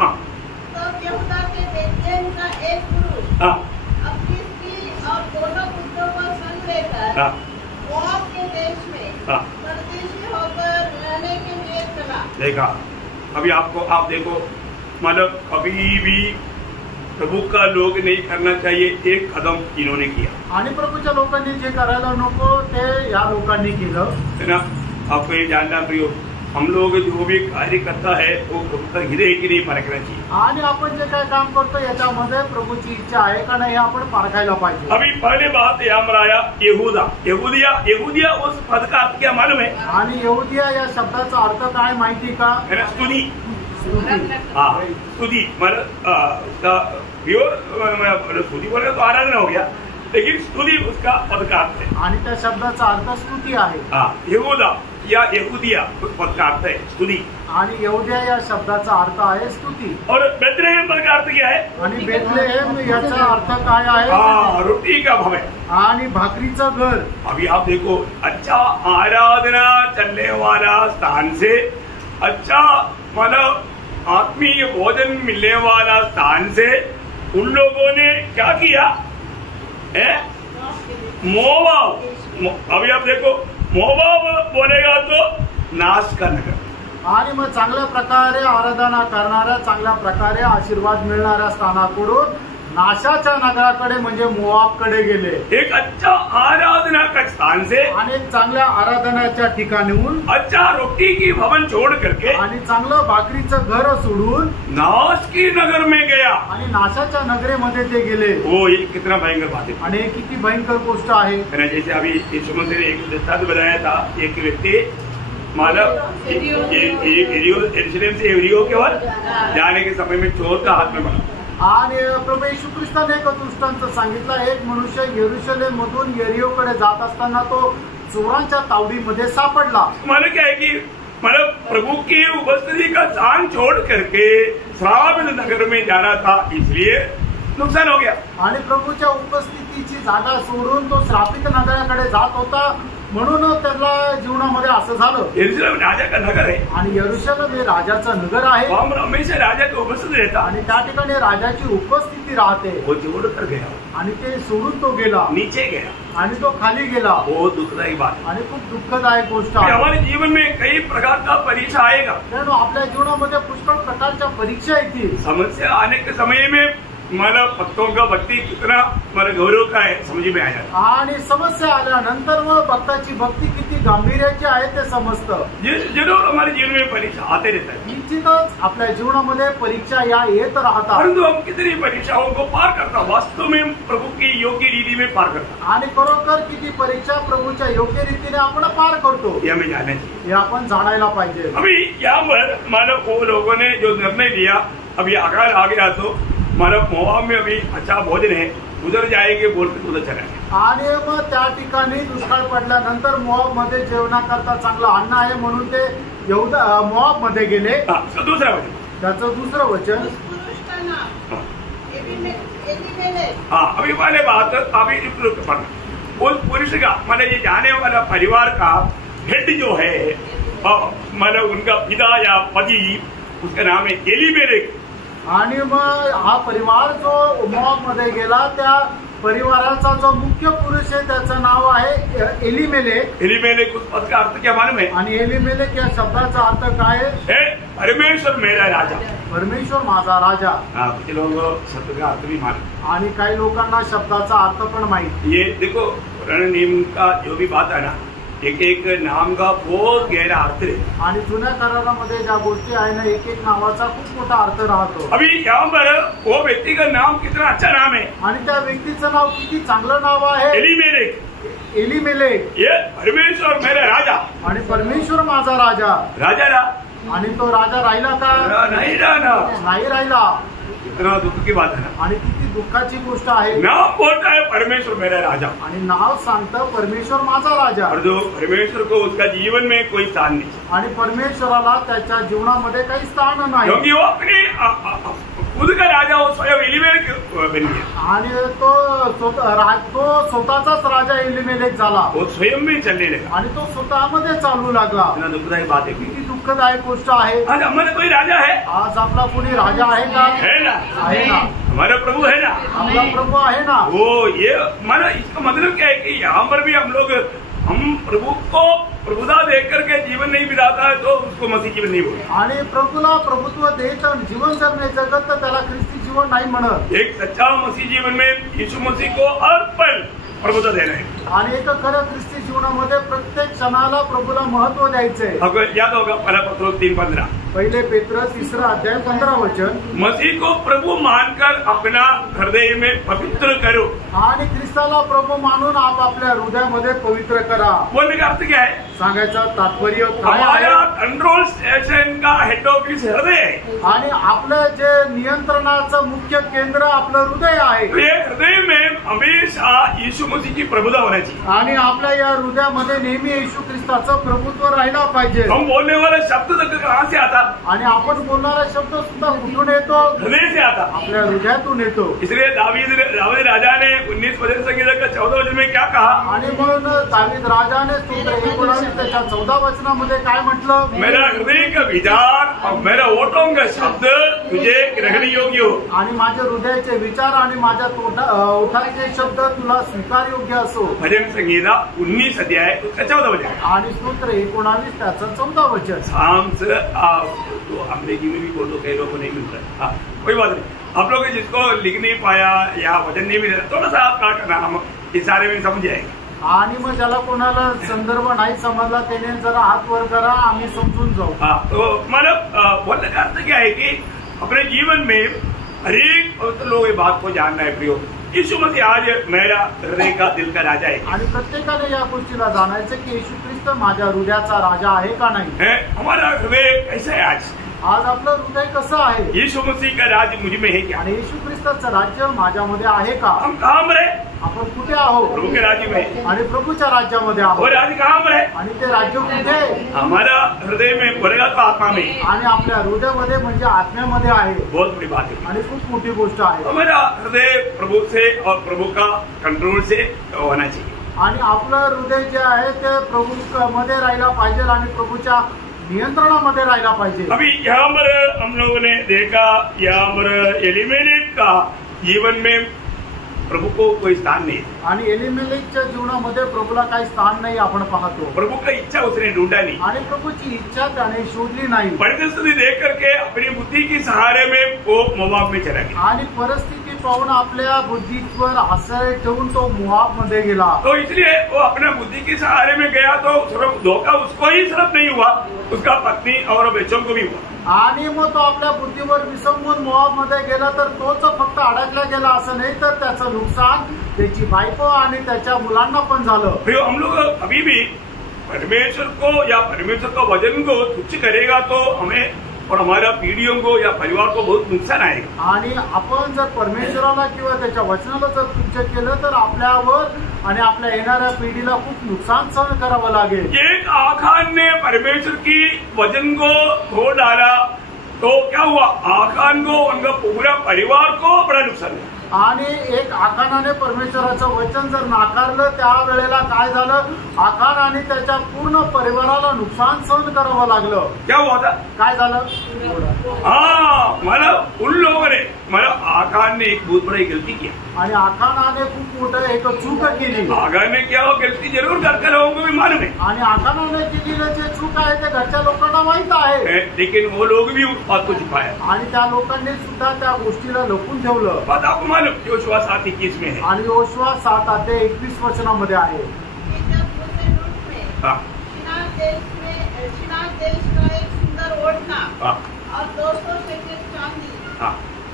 यहूदा के बेतलेहम का एक पुरुष अपनी स्त्री और दोनों पुत्रों को संग लेकर मोआब के देश में परदेशी होकर रहने के लिए चला. देखा, अभी आप देखो, मतलब कभी भी प्रभु का लोग नहीं करना चाहिए, एक कदम इन्होंने किया. आणि प्रभूच्या लोकांनी जे करायला नको ते या लोकांनी केलं, है ना. आपको ये जानना प्रियो, हम लोग जो भी कार्य करता है वो प्रभु का हृदय की नहीं परखना चाहिए. आणि आपण जे काय काम करतो याच्यामध्ये प्रभूची इच्छा आहे का नाही आपण पारखायला पाहिजे. अभी पहले बात यहाँ आया यहूदिया उस पद का अर्थ क्या मालूम है? आणि यहूदिया या शब्दाचा अर्थ काय माहिती का? स्तुति. हाँ, स्तुति मतलब प्योर स्तुति बोले तो आराधना हो गया, लेकिन स्तुति उसका पद का अर्थ है. आणि त्या शब्दाचा अर्थ स्तुती आहे. हाँ, यहूदा या यहूदिया उस पद का अर्थ है स्तुति. आणि यहूदिया या शब्दाचा अर्थ आहे स्तुती. और बेथलेहम पद का अर्थ क्या है? आणि बेथलेहम याचा अर्थ काय आहे? हाँ, रोटी का भवन. आणि भाकरीचं घर. अभी आप देखो, अच्छा आराधना चलने वाला स्थान से, अच्छा मतलब आत्मीय भोजन मिलने वाला स्थान से उन लोगों ने क्या किया है? मोआब. अभी आप देखो, मोआब बोलेगा तो नाश का नगर. आणि मग चांगल्या प्रकारे आराधना करणाऱ्या, चांगल्या प्रकारे आशीर्वाद मिळणाऱ्या स्थानाकडून नाशाच्या नगराकडे म्हणजे मोआबकडे गेले. एक अच्छा आराधना का स्थान से, आणि एक चांगल्या आराधनाच्या ठिकाणीहून, अच्छा रोटी की भवन छोड़ करके, आणि चांगलं भाकरीचं घर सोडून नाश की नगर में गया. आणि नाशाच्या नगरेमध्ये ते गेले. वो ये कितना भयंकर बात है. आणि किती भयंकर गोष्ट आहे. जैसे अभी यीशु मसीह ने एक दृष्टांत बताया था, एक व्यक्ति मानव यरूशलेम से यरीहो की ओर जाने के समय में चोर का हाथ में बना. आणि प्रभू येशू ख्रिस्ताने एक दृष्टांत सांगितला. एक मनुष्य यरूशलेम मधून यरीहोकडे जात असताना तो चोरांच्या तावडीमध्ये सापडला. माने क्या है कि मतलब प्रभु की उपस्थिति का स्थान छोड़ करके श्रापित नगर में जाना था, इसलिए नुकसान हो गया. आणि प्रभूच्या उपस्थितीची जागा सोडून तो श्रापित नगराकडे जात होता, म्हणून त्याला जीवनामध्ये असं झालं. यरूशलेम राजा का नगर है. आणि यरूशलेम हे राजाचं नगर आहे. वहाँ हमेशा राजा की उपस्थित रहता. आणि त्या ठिकाणी राजाची उपस्थिती राहते. वो जोड़ कर गया आणि ते सोडून तो गेला, नीचे गया, आणि तो खाली गेला. वो दुखदायी बात. आणि खूप दुःखदायक गोष्ट आहे. हमारे जीवन में कई प्रकार का परीक्षा आएगा. कारण आपल्या जीवनामध्ये पुष्कळ प्रकारच्या परीक्षा येतील. समस्या आने के समय में मतलब भक्तों का भक्ति कितना मतलब गौरव का है समझ में आया. आणि समस्या आल्यानंतर मग भक्ताची भक्ती किती गांभीर्याची आहे ते समजतं. जरूर हमारे जीवन में परीक्षा आते रहता है. निश्चितच आपल्या जीवनामध्ये परीक्षा या येत राहतात. परंतु हम कितनी परीक्षाओं को पार करता वास्तव में प्रभु की योग्य रीति में पार करता. आणि खरोखर किती परीक्षा प्रभूच्या योग्य रीतीने आपण पार करतो ये हमें जानना चाहिए. हे आपण जाणायला पाहिजे. अभी यहाँ पर मानव वो लोगों ने जो निर्णय लिया अभी अकाल आ गया तो मानव मोआब में अभी अच्छा भोजन है उधर जाएंगे बोलते उधर चला. आणि मग त्या ठिकाणी दुष्काळ पडल्यानंतर मोआब मध्ये जेवणाकरता चांगलं अन्न आहे म्हणून ते मोआब मध्ये गेले. दूसरा वचन त्याचं दुसरं वचन उस पुरुष का नाम एलीमेलेक. हाँ अभी वाले बात अभी पढ़ना उस पुरुष का मतलब ये जाने वाला परिवार का हेड जो है मतलब उनका पिता या पति उसका नाम है एलीमेलेक. आणि मग हा परिवार जो मोआब मध्ये गेला त्या परिवाराचा जो मुख्य पुरुष आहे त्याचं नाव आहे एलीमेलेक. एलीमेलेक उस पद का अर्थ क्या मालूम है? आणि एलीमेलेक या शब्दाचा अर्थ काय आहे? परमेश्वर मेरा राजा. परमेश्वर माझा राजा. कुछ लोग शब्द का अर्थ भी मालूम. आणि काही लोकांना शब्दाचा अर्थ पण माहित. ये देखो पुराने नियम का जो भी बात है ना एक एक नाम का बहुत गहरा अर्थ है. आणि जुन्या करारामध्ये ज्या गोष्टी आहे ना एक एक नावाचा खूप मोठा अर्थ राहतो. अभी यहाँ पर वो व्यक्ति का नाम कितना अच्छा नाम है. आणि त्या व्यक्तीचं नाव किती चांगलं नाव आहे. एलीमेलेक. एलीमेलेक. ये परमेश्वर मेरा राजा. आणि परमेश्वर माझा राजा. राजा आणि तो राजा राहिला का? नहीं राहिला. नाही राहिला. इतना दुख की बात है ना. आणि किती दुःखाची गोष्ट आहे. नाम बोलता है परमेश्वर मेरा राजा आणि नाव सांगतं परमेश्वर माझा राजा. और जो परमेश्वर को उसका जीवन में कोई स्थान नहीं. आणि परमेश्वराला त्याच्या जीवनामध्ये काही स्थान नाही. क्योंकि वो अपने खुद का राजा वो स्वयं एलीमेलेक बन गया. आणि तो स्वतःचाच राजा एलीमेलेक झाला. वो स्वयं में चलने लगा. आणि तो स्वतःमध्ये चालू लागला. इतना दुखदायक बात है. किती दुःखदायक गोष्ट आहे. आज हमारा कोई राजा है. आज आपला कोणी राजा आहे का? है ना. आहे ना. हमारा प्रभु है ना. आपला प्रभू आहे ना. वो ये माना इसका मतलब क्या है कि यहाँ पर भी हम प्रभु को प्रभुता देख करके जीवन नहीं बिताता है तो उसको मसीह जीवन नहीं बोलता. आणि प्रभूला प्रभुत्व देत जीवन जगणे जगत तर त्याला ख्रिस्ती जीवन नाही म्हणत. एक सच्चा मसीह जीवन में यीशु मसीह को हर पल प्रभुता देना है. आणि एक खरं ख्रिस्ती जीवनामध्ये प्रत्येक क्षणाला प्रभूला महत्व द्यायचंय. आपको याद होगा पहला पत्रोस 3:15 पहिले पेत्र 3 अध्याय 15 वचन. मसीह को प्रभु मानकर अपना हृदय में पवित्र करो. आणि ख्रिस्ताला प्रभू मानून आपल्या हृदयामध्ये पवित्र करा. बोलने का अर्थ क्या है? सांगायचं तात्पर्य काय हमारा आहे? कंट्रोल स्टेशन का हेड ऑफिस हृदय है. आणि आपलं जे नियंत्रणाचं मुख्य केंद्र आपलं हृदय आहे. ये हृदय में हमेशा यीशु मसीह की प्रभुता होना चाहिए. आणि आपल्या या हृदयामध्ये नेहमी येशू ख्रिस्ताचं प्रभुत्व राहिला पाहिजे. हम बोलने वाला शब्द तक कहाँ से आता? आणि आपण बोलणारा शब्द सुद्धा कुठून येतो? हृदय से आता. आपल्या हृदयातून येतो. इसलिए दावीद राजा ने 19 वचन संगीत का 14 वचन में क्या कहा? आणि म्हणून दावीद राजाने स्तोत्र 19 त्याच्या 14 वचनामध्ये काय म्हटलं? मेरा हृदय का विचार और मेरा ओठों का शब्द तुझे ग्रहण योग्य हो. आणि माझ्या हृदयाचे विचार आणि माझ्या ओठाचे शब्द तुला स्वीकार योग्य असो. भजन संगीता 19 अध्याय उसका 14 वचन. आणि स्तोत्र 19 त्याचं 14 वचन. साम्स तो अंग्रेजी में भी बोल दो, कई लोगों को नहीं मिलता है. हाँ कोई बात नहीं. आप लोग जिसको लिख नहीं पाया या वचन नहीं मिला थोड़ा सा आप काट करना, हम इस सारे में समझ जाएंगे. आणि मग ज्याला कोणाला संदर्भ नाही समजला त्याने जरा हात वर करा, आम्ही समजून जाऊ. हाँ तो मतलब बोलने का अर्थ क्या है कि अपने जीवन में हर एक लोग ये बात को जानना है प्रियो. यीशु मसीह आज मेरा हृदय का दिल का राजा है. आणि प्रत्येकाने या गोष्टीला जाणायचं की येशू ख्रिस्त माझ्या हृदयाचा राजा आहे का नाही. हमारा हृदय कैसा है आज? आज आपलं हृदय कसं आहे? यीशु मसीह का राज्य मुझ में है क्या? आणि येशू ख्रिस्ताचं राज्य माझ्यामध्ये आहे का? हम कहाँ पर है? आपण कुठे आहोत? प्रभु के राज्य में. आणि प्रभूच्या राज्यामध्ये वो आहोत. राज्य कहाँ पर है? आणि ते राज्य कुठे? हमारा हृदय में बोलेगा तो आत्मा में. आणि आपल्या हृदयामध्ये म्हणजे आत्म्यामध्ये आहे. बहुत बड़ी बात है. आणि खूप मोठी गोष्ट आहे. हमारा हृदय प्रभु से और प्रभु का कंट्रोल से होना चाहिए. आणि आपलं हृदय जे आहे ते प्रभू मध्ये राहायला पाहिजे आणि प्रभूच्या नियंत्रणामध्ये राहायला पाहिजे. अभी यहाँ पर हम लोगों ने देखा यहाँ पर एलिमेलेक का जीवन में प्रभु को कोई स्थान नहीं। आणि एलिमेलेकच्या जीवनामध्ये प्रभूला काही स्थान नाही आपण पाहतो। प्रभु का इच्छा उसने ढूंढा नहीं आणि प्रभूची इच्छा त्याने शोधली नाही। परिस्थिति देख करके अपनी बुद्धि की सहारे में वो मोआब में चला गया। आणि परिस्थिती पाहून आपल्या बुद्धीवर आश्रय ठेवून तो मोआब मध्ये गेला। तो इसलिए वो अपने बुद्धि के सहारे में गया तो सिर्फ धोखा उसको ही सिर्फ नहीं हुआ, उसका पत्नी और बच्चों को भी हुआ। आणि मग तो आपल्या बुद्धीवर विसंबून मोआब मध्ये गेला तर तोच फक्त अडकला गेला असं नाही, तर त्याचं नुकसान त्याची बायको आणि त्याच्या मुलांना पण झालं। फिर हम लोग अभी भी परमेश्वर को या परमेश्वर का वचन को तुच्छ करेगा तो हमें और हमारा पीढ़ियों को या परिवार को बहुत नुकसान आएगा। आणि आपण जर परमेश्वराला किंवा त्याच्या वचनाला जर तुच्छ केलं तर आपल्यावर आणि आपल्या येणाऱ्या पिढीला खूप नुकसान सहन करावं लागेल। एक आखान ने परमेश्वर की वचन को तोड़ डाला तो क्या हुआ, आखान को उनका पूरा परिवार को बड़ा नुकसान हुआ। आणि एक आखानाने परमेश्वराचं वचन जर नाकारलं त्यावेळेला काय झालं, आखान आणि त्याच्या पूर्ण परिवाराला नुकसान सहन करावं लागलं। क्या हुआ था, काय झालं, मतलब उन लोगों ने मतलब आखान ने एक बहुत बड़ी गलती किया आणि आखानाने खूप मोठं एक चूक केली। आखान ने क्या वो गलती जरूर करके लोगों को भी मालूम है आणि आखानाने केलेलं जे चूक आहे ते घरच्या लोकांना माहित आहे, लेकिन वो लोग भी उस बात को छुपाया आणि त्या लोकांनी सुद्धा त्या गोष्टीला लपून ठेवलं। बात आपको मालूम योशुआ 7:21 में है आणि योशुआ 7:21 वचनामध्ये आहे। हाँ शिनार देश का एक सुंदर ओढ़ना और 200 शेकेल चांदी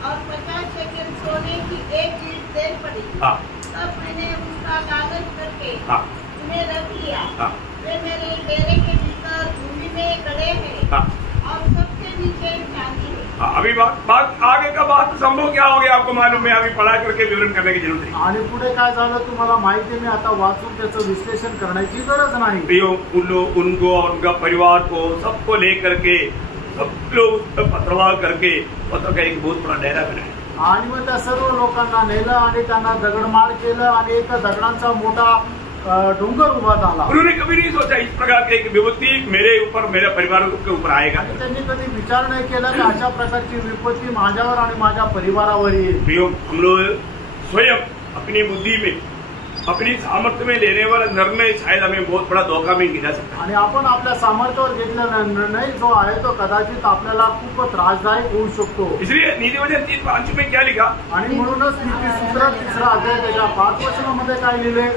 और 50 शेकेल सोने की एक ईंट दे पड़ी। तब मैंने उसका लालच करके उन्हें रख लिया। वे मेरे डेरे के भीतर भूमि में गड़े हैं और सबसे नीचे चांदी है। अभी बात आगे का बात संभव क्या हो गया आपको मालूम है, अभी पढ़ाई करके विवरण करने की जरूरत नहीं। आणि पुढे काय झालं तुम्हाला माहिती, मी आता वाचून त्याचं विश्लेषण करण्याची गरज नाही। उनको और उनका परिवार को सबको लेकर के सब लोग पत्रवार करके पत्र का एक बहुत बड़ा डेरा बनाया। आणि मग त्या सर्व लोकांना नेलं आणि त्यांना दगडमार केलं आणि एक दगडांचा मोठा डोंगर उभा झाला। उन्होंने कभी नहीं सोचा इस प्रकार की एक विपत्ति मेरे ऊपर मेरे परिवार के ऊपर आएगा। आणि त्यांनी कधी विचार नाही केला की अशा प्रकारची विपत्ती माझ्यावर आणि माझ्या परिवारावर येईल। हम लोग स्वयं अपनी बुद्धि में अपनी सामर्थ्य में लेने वाला निर्णय शायद हमें बहुत बड़ा धोखा में गिरा सकता है। आणि आपण आपल्या सामर्थ्यावर घेतलेला निर्णय जो आहे तो कदाचित आपल्याला खूप त्रासदायक होऊ शकतो। इसलिए नीतिवचन 3:5 में क्या लिखा, आणि म्हणूनच नीतिसूत्र 3 अध्याय त्याच्या 5 वचनामध्ये काय लिहिले,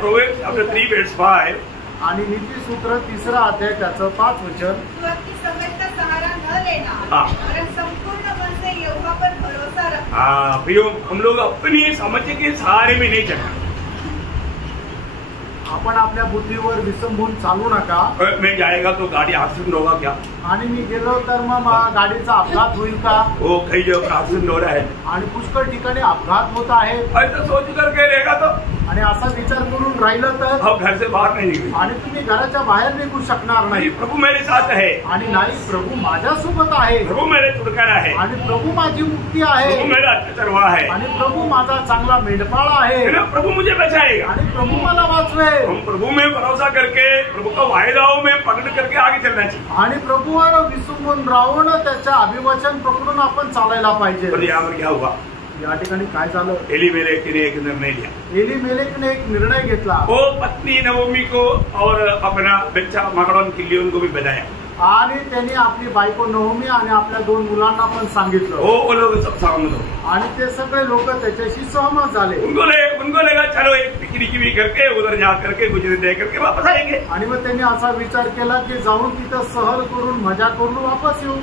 प्रोव्हर्ब्स चैप्टर 3:5 आणि नीतिसूत्र 3 अध्याय त्याचं 5 वचन, तू अपनी समझ का सहारा न लेना और संपूर्ण मन से यहोवा पर भरोसा रखना। प्रियो, हम लोग अपनी समझ के सहारे में नहीं चलना। आपण आपल्या बुद्धीवर विसंबून चालू नका। मैं जाएगा तो गाड़ी एक्सीडेंट होगा क्या, आणि मी गेलो तर मग गाडीचा अपघात होईल का, वो कई जगह एक्सीडेंट हो रहा है आणि पुष्कळ ठिकाणी अपघात होत आहे। ऐसा सोच करके रहेगा तो आणि असा विचार करून राहिलं तर अब घर से बाहर नहीं निकले आणि तुम्ही घराच्या बाहेर निघू शकणार नाही। प्रभु मेरे साथ है आणि नाही, प्रभु माझ्यासोबत आहे, प्रभु मेरे छुटकारा है, आणि प्रभु माझी मुक्ती आहे, प्रभु मेरा अच्छा चरवाहा है, आणि प्रभु माझा चांगला मेंढपाळ आहे, प्रभु मुझे बचाएगा। आणि प्रभु मला वाचवेल। हम प्रभु में भरोसा करके प्रभु का वायदाओं में पकड़ करके आगे चलना चाहिए। आणि प्रभुवर विसंबून राहून त्याच्या अभिवचन पकडून आपण चालायला पाहिजे। पर यहाँ पर क्या हुआ, या ठिकाणी काय झालं, एलीमेलेक ने एक निर्णय लिया। एलीमेलेकने एक निर्णय घेतला। वो पत्नी नवमी को और अपना बच्चा मगड़ोन किलियोन को भी बताया। आणि त्यांनी आपली बायको नवमी आणि आपल्या 2 मुलांना पण सांगितलं। वो लोग सब सहमत हो आणि ते सगळे लोक त्याच्याशी सहमत झाले। उनको लगा चलो एक पिकनिक भी करके उधर जा करके कुछ दिन रह करके वापस आएंगे। आणि मग त्यांनी असा विचार केला की जाऊन तिथं सहल करून मजा करून वापस येऊ।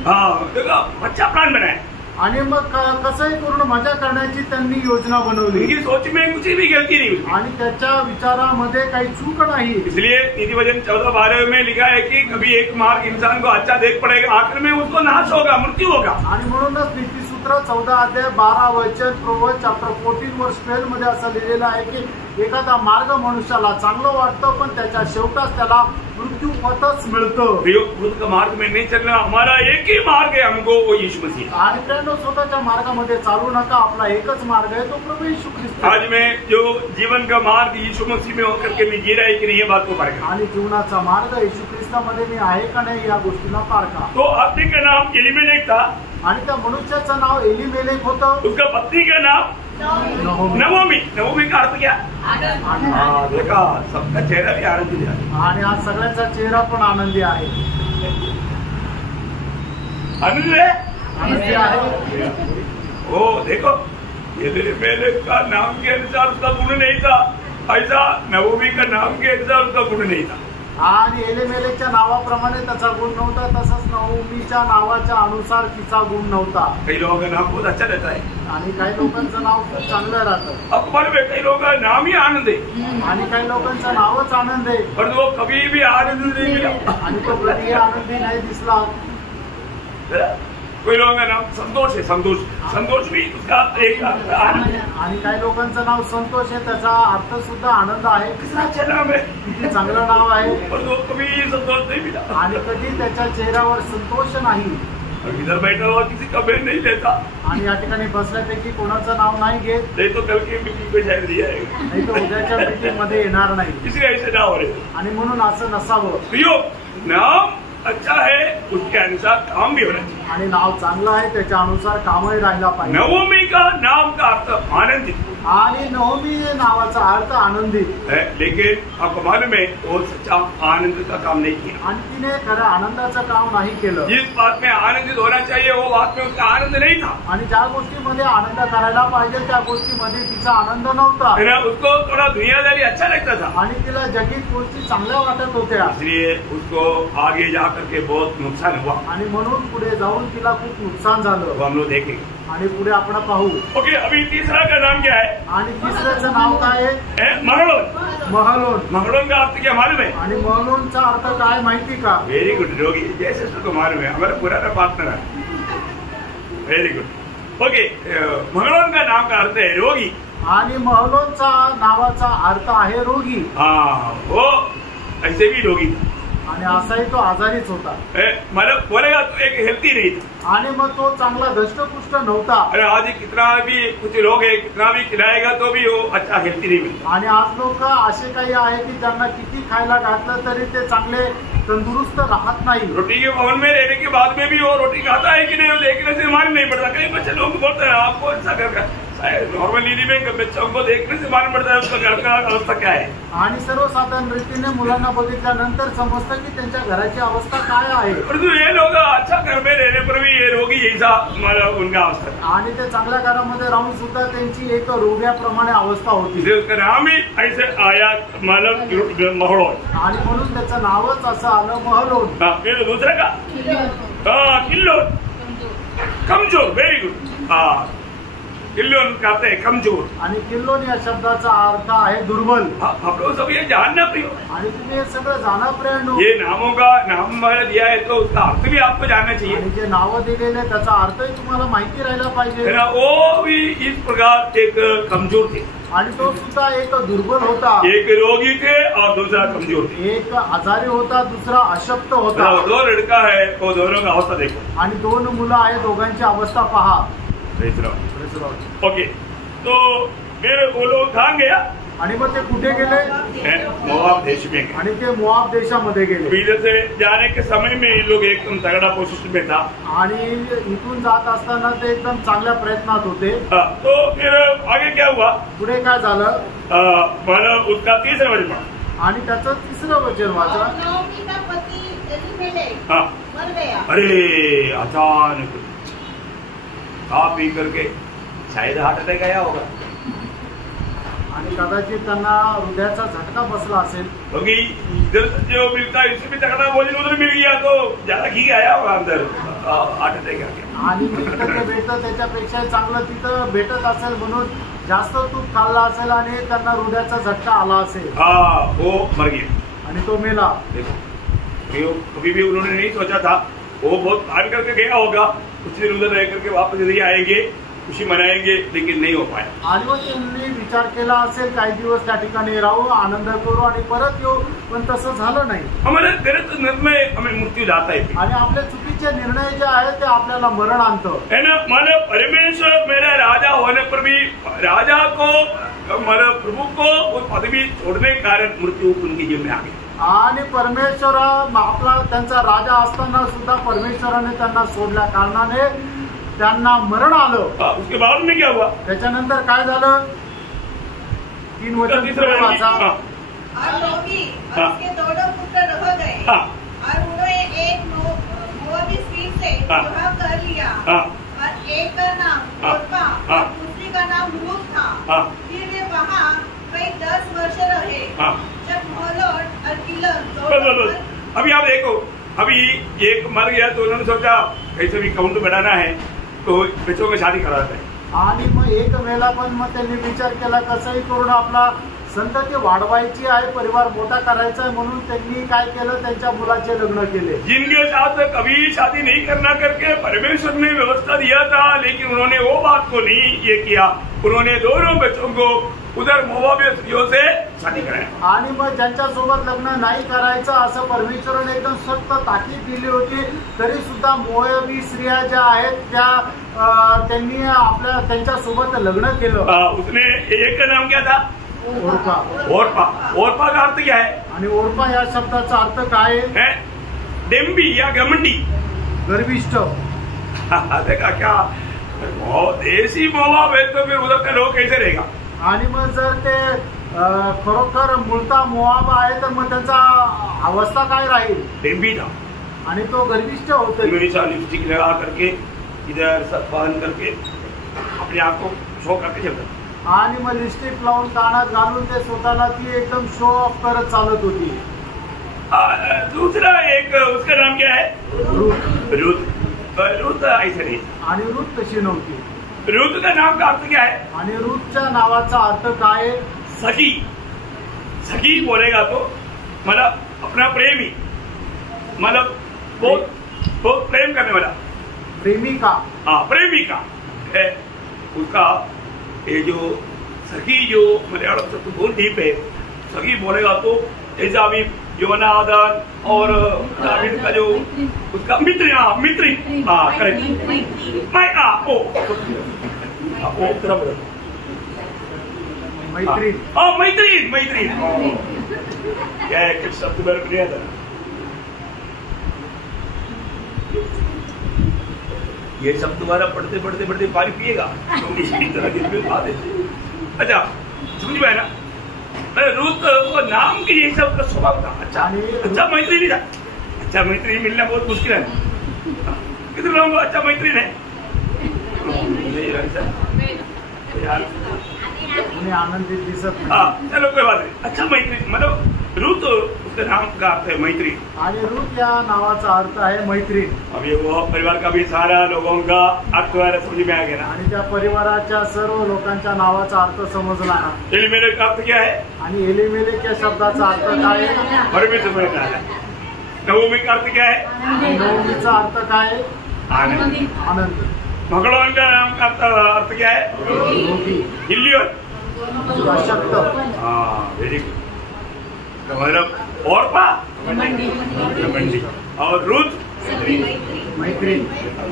देखो अच्छा प्लान बनाया। आणि मग कसंही करून मजा करण्याची त्यांनी योजना बनवली। उनकी सोच में कुछ भी गलती नहीं हुई आणि त्याच्या विचारामध्ये काही चूक नाही। इसलिए नीतिवचन 14:12 में लिखा है कि कभी एक मार्ग इंसान को अच्छा देख पड़ेगा, आखिर में उसको नाश होगा, मृत्यू होगा। आणि म्हणूनच नीतिसूत्र 14 अध्याय 12 वचन प्रोव्हर्ब्स चॅप्टर 14 वर्स 12 मध्ये असं लिहिलेलं आहे की एखादा मार्ग मनुष्याला चांगलं वाटतं पण त्याच्या शेवटास त्याला मृत्यू पथच मिळतं। खुद का मार्ग में नहीं चलना, हमारा एक ही मार्ग है, हमको वो यीशु मसीह। आणि फ्रेंडो, स्वतःच्या मार्गामध्ये चालू नका, आपला एकच मार्ग आहे, तो प्रभू यीशु ख्रिस्त। आज मैं जो जीवन का मार्ग यीशु मसीह में होकर के मैं जी रहा है कि नहीं, ये बात को पार। आणि जीवनाचा मार्ग येशू ख्रिस्तामध्ये मी आहे का नाही या गोष्टीला पारखा। तो आदमी का नाम एलीमेलेक था आणि त्या मनुष्याचं नाव एलीमेलेक होतं। उसका पत्नी का नाम नवमी। नवमी का अर्थ क्या? देखा सबका चेहरा भी आनंदी है आणि आज सगळ्यांचा चेहरा पण आनंदी आहे। आनंद है, आनंदी आहे। ओ देखो मेले का नाम के अनुसार उसका गुण नहीं था, ऐसा नवमी का नाम के अनुसार उसका गुण नहीं था। आणि एलेमेलेच्या नावाप्रमाणे त्याचा गुण नव्हता, तसंच नवमीच्या नावाच्या अनुसार तिचा गुण नव्हता। कई लोगों का नाम बहुत अच्छा रहता है आणि काही लोकांचं नाव खूप चांगलं राहतं। आपको मालूम है कई लोगों का नाम ही आनंद है आणि काही लोकांचं नावच आनंद आहे, पर वो कभी भी आनंद नहीं मिला। आणि तो कधीही आनंदी नाही दिसला। कोई लोगों का नाम संतोष है, संतोष, संतोष भी उसका एक आनंद है। आणि काही लोकांचं नाव संतोष आहे, त्याचा अर्थ सुद्धा आनंद आहे। कितना अच्छा नाम है, किती चांगलं नाव आहे, पर वो कभी संतोष नहीं मिला। आणि कधी त्याच्या चेहऱ्यावर संतोष नाही। और इधर बैठा हुआ किसी का बेन नहीं लेता, आणि या ठिकाणी बसल्यापैकी कोणाचं नाव नाही घेत, नहीं तो कल की मीटिंग पे शायद दिया है, नाही तर उद्याच्या मीटिंग मध्ये येणार नाही। किसी का ऐसे ना हो रहे। आणि म्हणून असं नसावं। प्रियो, नाम अच्छा है उसके अनुसार काम भी होना चाहिए। आणि नाव चांगलं आहे त्याच्या अनुसार कामही राहिला पाहिजे। नवमी का नाम का अर्थ आनंदित, आणि नवमी नावाचा अर्थ आनंदित है, लेकिन आपको मालूम है वो सच्चा आनंद का काम नहीं किया। आणि तिने खरं आनंदाचं काम नाही केलं। जिस बात में आनंदित होना चाहिए वो बात में उसका आनंद नहीं था, आणि ज्या गोष्टीमध्ये आनंद करायला पाहिजे त्या गोष्टीमध्ये तिचा आनंद नव्हता। है ना। उसको थोड़ा दुनियादारी अच्छा लगता था, आणि तिला जगित गोष्टी चांगल्या वाटत होत्या, इसलिए उसको आगे जा करके बहुत नुकसान हुआ। आणि म्हणून पुढे जाऊन तिला खूप नुकसान झालं। वो हम लोग देखेंगे। आणि पुढे आपण पाहू। ओके, अभी तीसरा का नाम क्या है? आणि तिसऱ्याचं नाव काय आहे? महलोन। महलोन। महलोन का अर्थ क्या मालूम है? आणि महलोनचा अर्थ काय माहिती का? वेरी गुड, रोगी जैसे को मालूम है, हमारा पुराना पार्टनर है। Very good. ओके, महलोन का नाम का अर्थ है रोगी। आणि महलोनचा नावाचा अर्थ आहे रोगी। हाँ, वो ऐसे भी रोगी था, आणि असाही तो आजारीच होता। मतलब बोलेगा तो एक हेल्थी नहीं था। आणि मग तो चांगला धष्टपुष्ट नव्हता। अरे आज कितना भी कुछ लोग है, कितना भी खिलाएगा तो भी वो अच्छा हेल्थी नहीं मिलता। आणि आज लोक असे काही आहे की ज्यांना किती खायला घातलं तरी ते चांगले तंदुरुस्त राहत नाही। रोटी के भवन में रहने के बाद में भी वो रोटी खाता है कि नहीं, वो देखने से मालूम नहीं पड़ता। कई बच्चे लोग बोलते हैं आपको ऐसा घर का नॉर्मल नीति में बच्चों को देखने से मालूम पड़ता है उसका घर का अवस्था क्या है। आणि सर्वसाधारण रीतीने मुलांना बघितल्यानंतर समजतं की त्यांच्या घराची अवस्था काय आहे। परंतु ये लोग अच्छा घर में रहने पर भी ये रोगी जैसा मतलब उनका अवस्था, आणि ते चांगल्या घरामध्ये राहून सुद्धा त्यांची एक रोग्याप्रमाणे अवस्था होती। इसलिए उसका नाम ही ऐसे आया मतलब महलोन। आणि म्हणून त्याचं नावच असं आलं महलोन। फिर दूसरा का किल्लोन, कमजोर। Very good. किल्लोन कहते हैं कमजोर। आणि किल्लोन या शब्दाचा अर्थ आहे दुर्बल। आप लोग सब ये जानना प्रियो, आणि तुम्ही हे सगळं जाणा प्रियांनो। ये नामों का नाम हमारा दिया है तो उसका अर्थ भी आपको जानना चाहिए, आणि जे नावं दिलेले त्याचा अर्थही तुम्हाला माहिती राहिला पाहिजे। है ना। वो भी इस प्रकार एक कमजोर थे, आणि तो सुद्धा एक दुर्बल होता। एक रोगी थे और दूसरा कमजोर थे। एक आजारी होता, दुसरा अशक्त होता। दो लड़का है, वो दोनों का अवस्था देखो। आणि दोन मुलं आहेत, दोघांची अवस्था पहा। ओके, तो फिर वो लोग कहाँ गया? आणि मग ते कुठे गेले? मोआब देश में गए। आणि ते मोआब देशामध्ये गेले। इधर से जाने के समय में ये लोग एकदम तगड़ा पोजिशन में था। आणि इथून जात असताना ते एकदम चांगल्या प्रयत्नात होते। तो फिर आगे क्या हुआ? पुढे काय झालं? मतलब उसका तीसरा वचन, आणि त्याचं तिसरं वचन वाचा। नवमी का पति एलीमेलेक हाँ, मर गया। अरे अचानक खा पी करके शायद हार्ट अटैक आया होगा, आणि कदाचित त्यांना हृदयाचा झटका बसला असेल। क्योंकि इधर जो मिलता है इससे भी तगड़ा भोजन उधर मिल गया तो ज्यादा घी आया होगा अंदर, हार्ट अटैक आ गया। आणि जिथं ते भेटतं त्याच्यापेक्षा चांगलं तिथं भेटत असेल म्हणून जास्त तूप खाल्ला असेल आणि त्यांना हृदयाचा झटका आला असेल। हाँ, वो मर गया आणि तो मेला। देखो कभी भी उन्होंने नहीं सोचा था, वो बहुत प्लान करके गया होगा कुछ दिन उधर रह करके वापस नहीं आएंगे, खुशी मनाएंगे, लेकिन नहीं हो पाया। आणि मग त्यांनी विचार केला असेल काही दिवस त्या ठिकाणी राहू, आनंद करू आणि परत येऊ, पण तसं झालं नाही। हमारे गलत निर्णय हमें मृत्यू लाता है, आणि आपले चुकीचे निर्णय जे आहेत ते आपल्याला मरण आणतं, है ना। मतलब परमेश्वर मेरा राजा होने पर भी राजा को मतलब प्रभु को वो पदवी छोड़ने के कारण मृत्यू उनकी जीवन में आ गई। आणि परमेश्वर आपला त्यांचा राजा असताना सुद्धा परमेश्वराने त्यांना सोडल्या कारणाने त्यांना मरण आलं. उसके बाद में क्या हुआ? त्याच्यानंतर काय झालं? 3 वचन वाचा. और लोगी उसके दोनों पुत्र रह गए और उन्होंने एक मोआबी स्त्री से विवाह कर लिया और एक का नाम ओर्पा और दूसरी का नाम रूत था. फिर वे वहाँ कई 10 वर्ष रहे. जब मोलोट और किलम अभी आप देखो, अभी एक मर गया तो उन्होंने सोचा कैसे भी काउंट बढ़ाना है तो बच्चों में शादी कराता है. आणि मग एक वेळेला पण मग त्यांनी विचार केला कसंही करून आपला संतती वाढवायची आहे, परिवार मोठा करायचा आहे, म्हणून त्यांनी काय केलं? त्यांच्या मुलाचे लग्न केले. जिनके साथ कभी शादी नहीं करना करके परमेश्वर ने व्यवस्था दिया था, लेकिन उन्होंने वो बात को नहीं ये किया. उन्होंने दोनों बच्चों को उधर मोआबी स्त्रियों से शादी कराया. आणि मग ज्यांच्या सोबत लग्न नाही करायचं असं परमेश्वराने एकदम सक्त ताकीद दिली होती, तरी सुद्धा मोआबी स्त्रिया ज्या आहेत त्या त्यांनी आपल्या त्यांच्या सोबत लग्न केलं. उसने एक का नाम क्या था? ओर्पा. ओर्पा. ओर्पा का अर्थ क्या है? आणि ओर्पा या शब्दाचा अर्थ काय है? डेम्बी या घमंडी, गर्विष्ठ. देखा क्या? देशी मोआब है तो फिर उधर का लोग कैसे रहेगा? आणि मग जर ते खरोखर मूळता मोआब आहे तर मग त्यांचा अवस्था काय राहील? डेम्बी था आणि तो गर्विष्ठ होता. हमेशा लिपस्टिक लगा करके इधर सब बांध करके अपने आप को शो करके चलता. आणि मग लिपस्टिक लावून कानात घालून ते स्वतःला ती एकदम शो ऑफ करत चालत होती. दूसरा एक उसका नाम क्या है? रूथ. रूथ ऐसे नहीं. आणि रूथ तशी नव्हती. रूथ का नाम का अर्थ क्या है? आणि रूथच्या नावाचा अर्थ काय? सखी. सखी बोलेगा तो मतलब अपना प्रेमी, मतलब बहुत प्रेम करने वाला. प्रेमिका. हाँ, प्रेमिका है उसका. ये जो सखी जो मलयालम से तो बहुत डीप है. सखी बोलेगा तो जैसा अभी योनादान और दाविद का जो उसका मित्री. हाँ, मित्री. हाँ, करेक्ट. मैत्रीण. मैत्रीण. क्या है कुछ शब्द मेरे को नहीं आता. ये शब्द तुम्हारा पढ़ते पढ़ते पढ़ते पानी पिएगा इसी तरह की बात है. अच्छा, समझ में आया ना? रूथ वो नाम के ये सब का स्वभाव था. अच्छा मैत्रीण था. अच्छा मैत्रीण मिलना बहुत मुश्किल है. कितने लोगों को अच्छा मैत्रीण है? यार आनंदित दिसत नाही. हाँ, चलो कोई बात नहीं. अच्छा मैत्रीण मतलब रूथ उसका नाम का अर्थ है मैत्री. आणि रूथ या नावाचा अर्थ आहे मैत्रीण. अभी वो परिवार का भी सारा लोगों का अर्थ समझ में आ गया ना. आणि त्या परिवाराच्या सर्व लोकांच्या नावाचा अर्थ समजला ना. एलिमेलेक का अर्थ क्या है? आणि एलिमेलेक या शब्दाचा अर्थ काय आहे? परमेश्वर में है. नवमी का अर्थ क्या है? नवमीचा अर्थ काय आहे? आनंद. भगवान का नाम का अर्थ क्या है? रोगी. हिलियन. अशक्त. हाँ, वेरी गुड. मतलब ओर्पा घमंडी और रूथ मैत्रीण.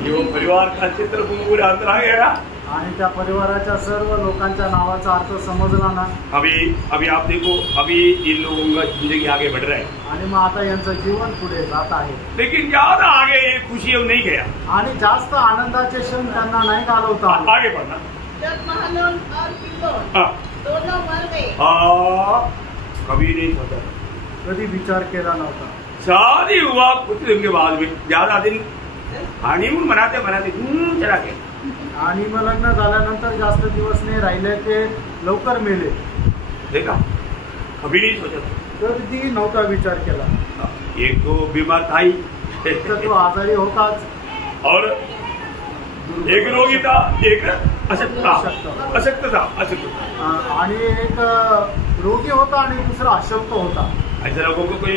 जो परिवार का चित्र पूरा अंतर आ गया. आणि त्या परिवाराच्या सर्व लोकांच्या नावाचा अर्थ समजला ना. अभी आप देखो, अभी इन लोगों का जिंदगी आगे बढ़ रहा है. आणि मग आता यांचं जीवन पुढे जात आहे. लेकिन ज्यादा आगे ये खुशी अब नहीं गया. आणि जास्त आनंदाचे क्षण त्यांना नाही घालवता आले. आगे बढ़ना. जब महलोन और किलोन दोनों मर गए. कभी नहीं सोचा, कधी विचार केला नव्हता. शादी हुआ कुछ दिन के बाद भी ज्यादा दिन हनीमून मनाते चला गए. आणि मग लग्न झाल्यानंतर जास्त दिवस नाही राहिले, ते लवकर मेले. देखा, कभी नहीं सोचा. कधी नव्हता विचार केला. एक तो बीमार था ही, एक तर तो आजारी होताच, और एक रोगी था, एक अशक्त था. आणि एक रोगी होता आणि दुसरा अशक्त होता. ऐसे लोगों को कोई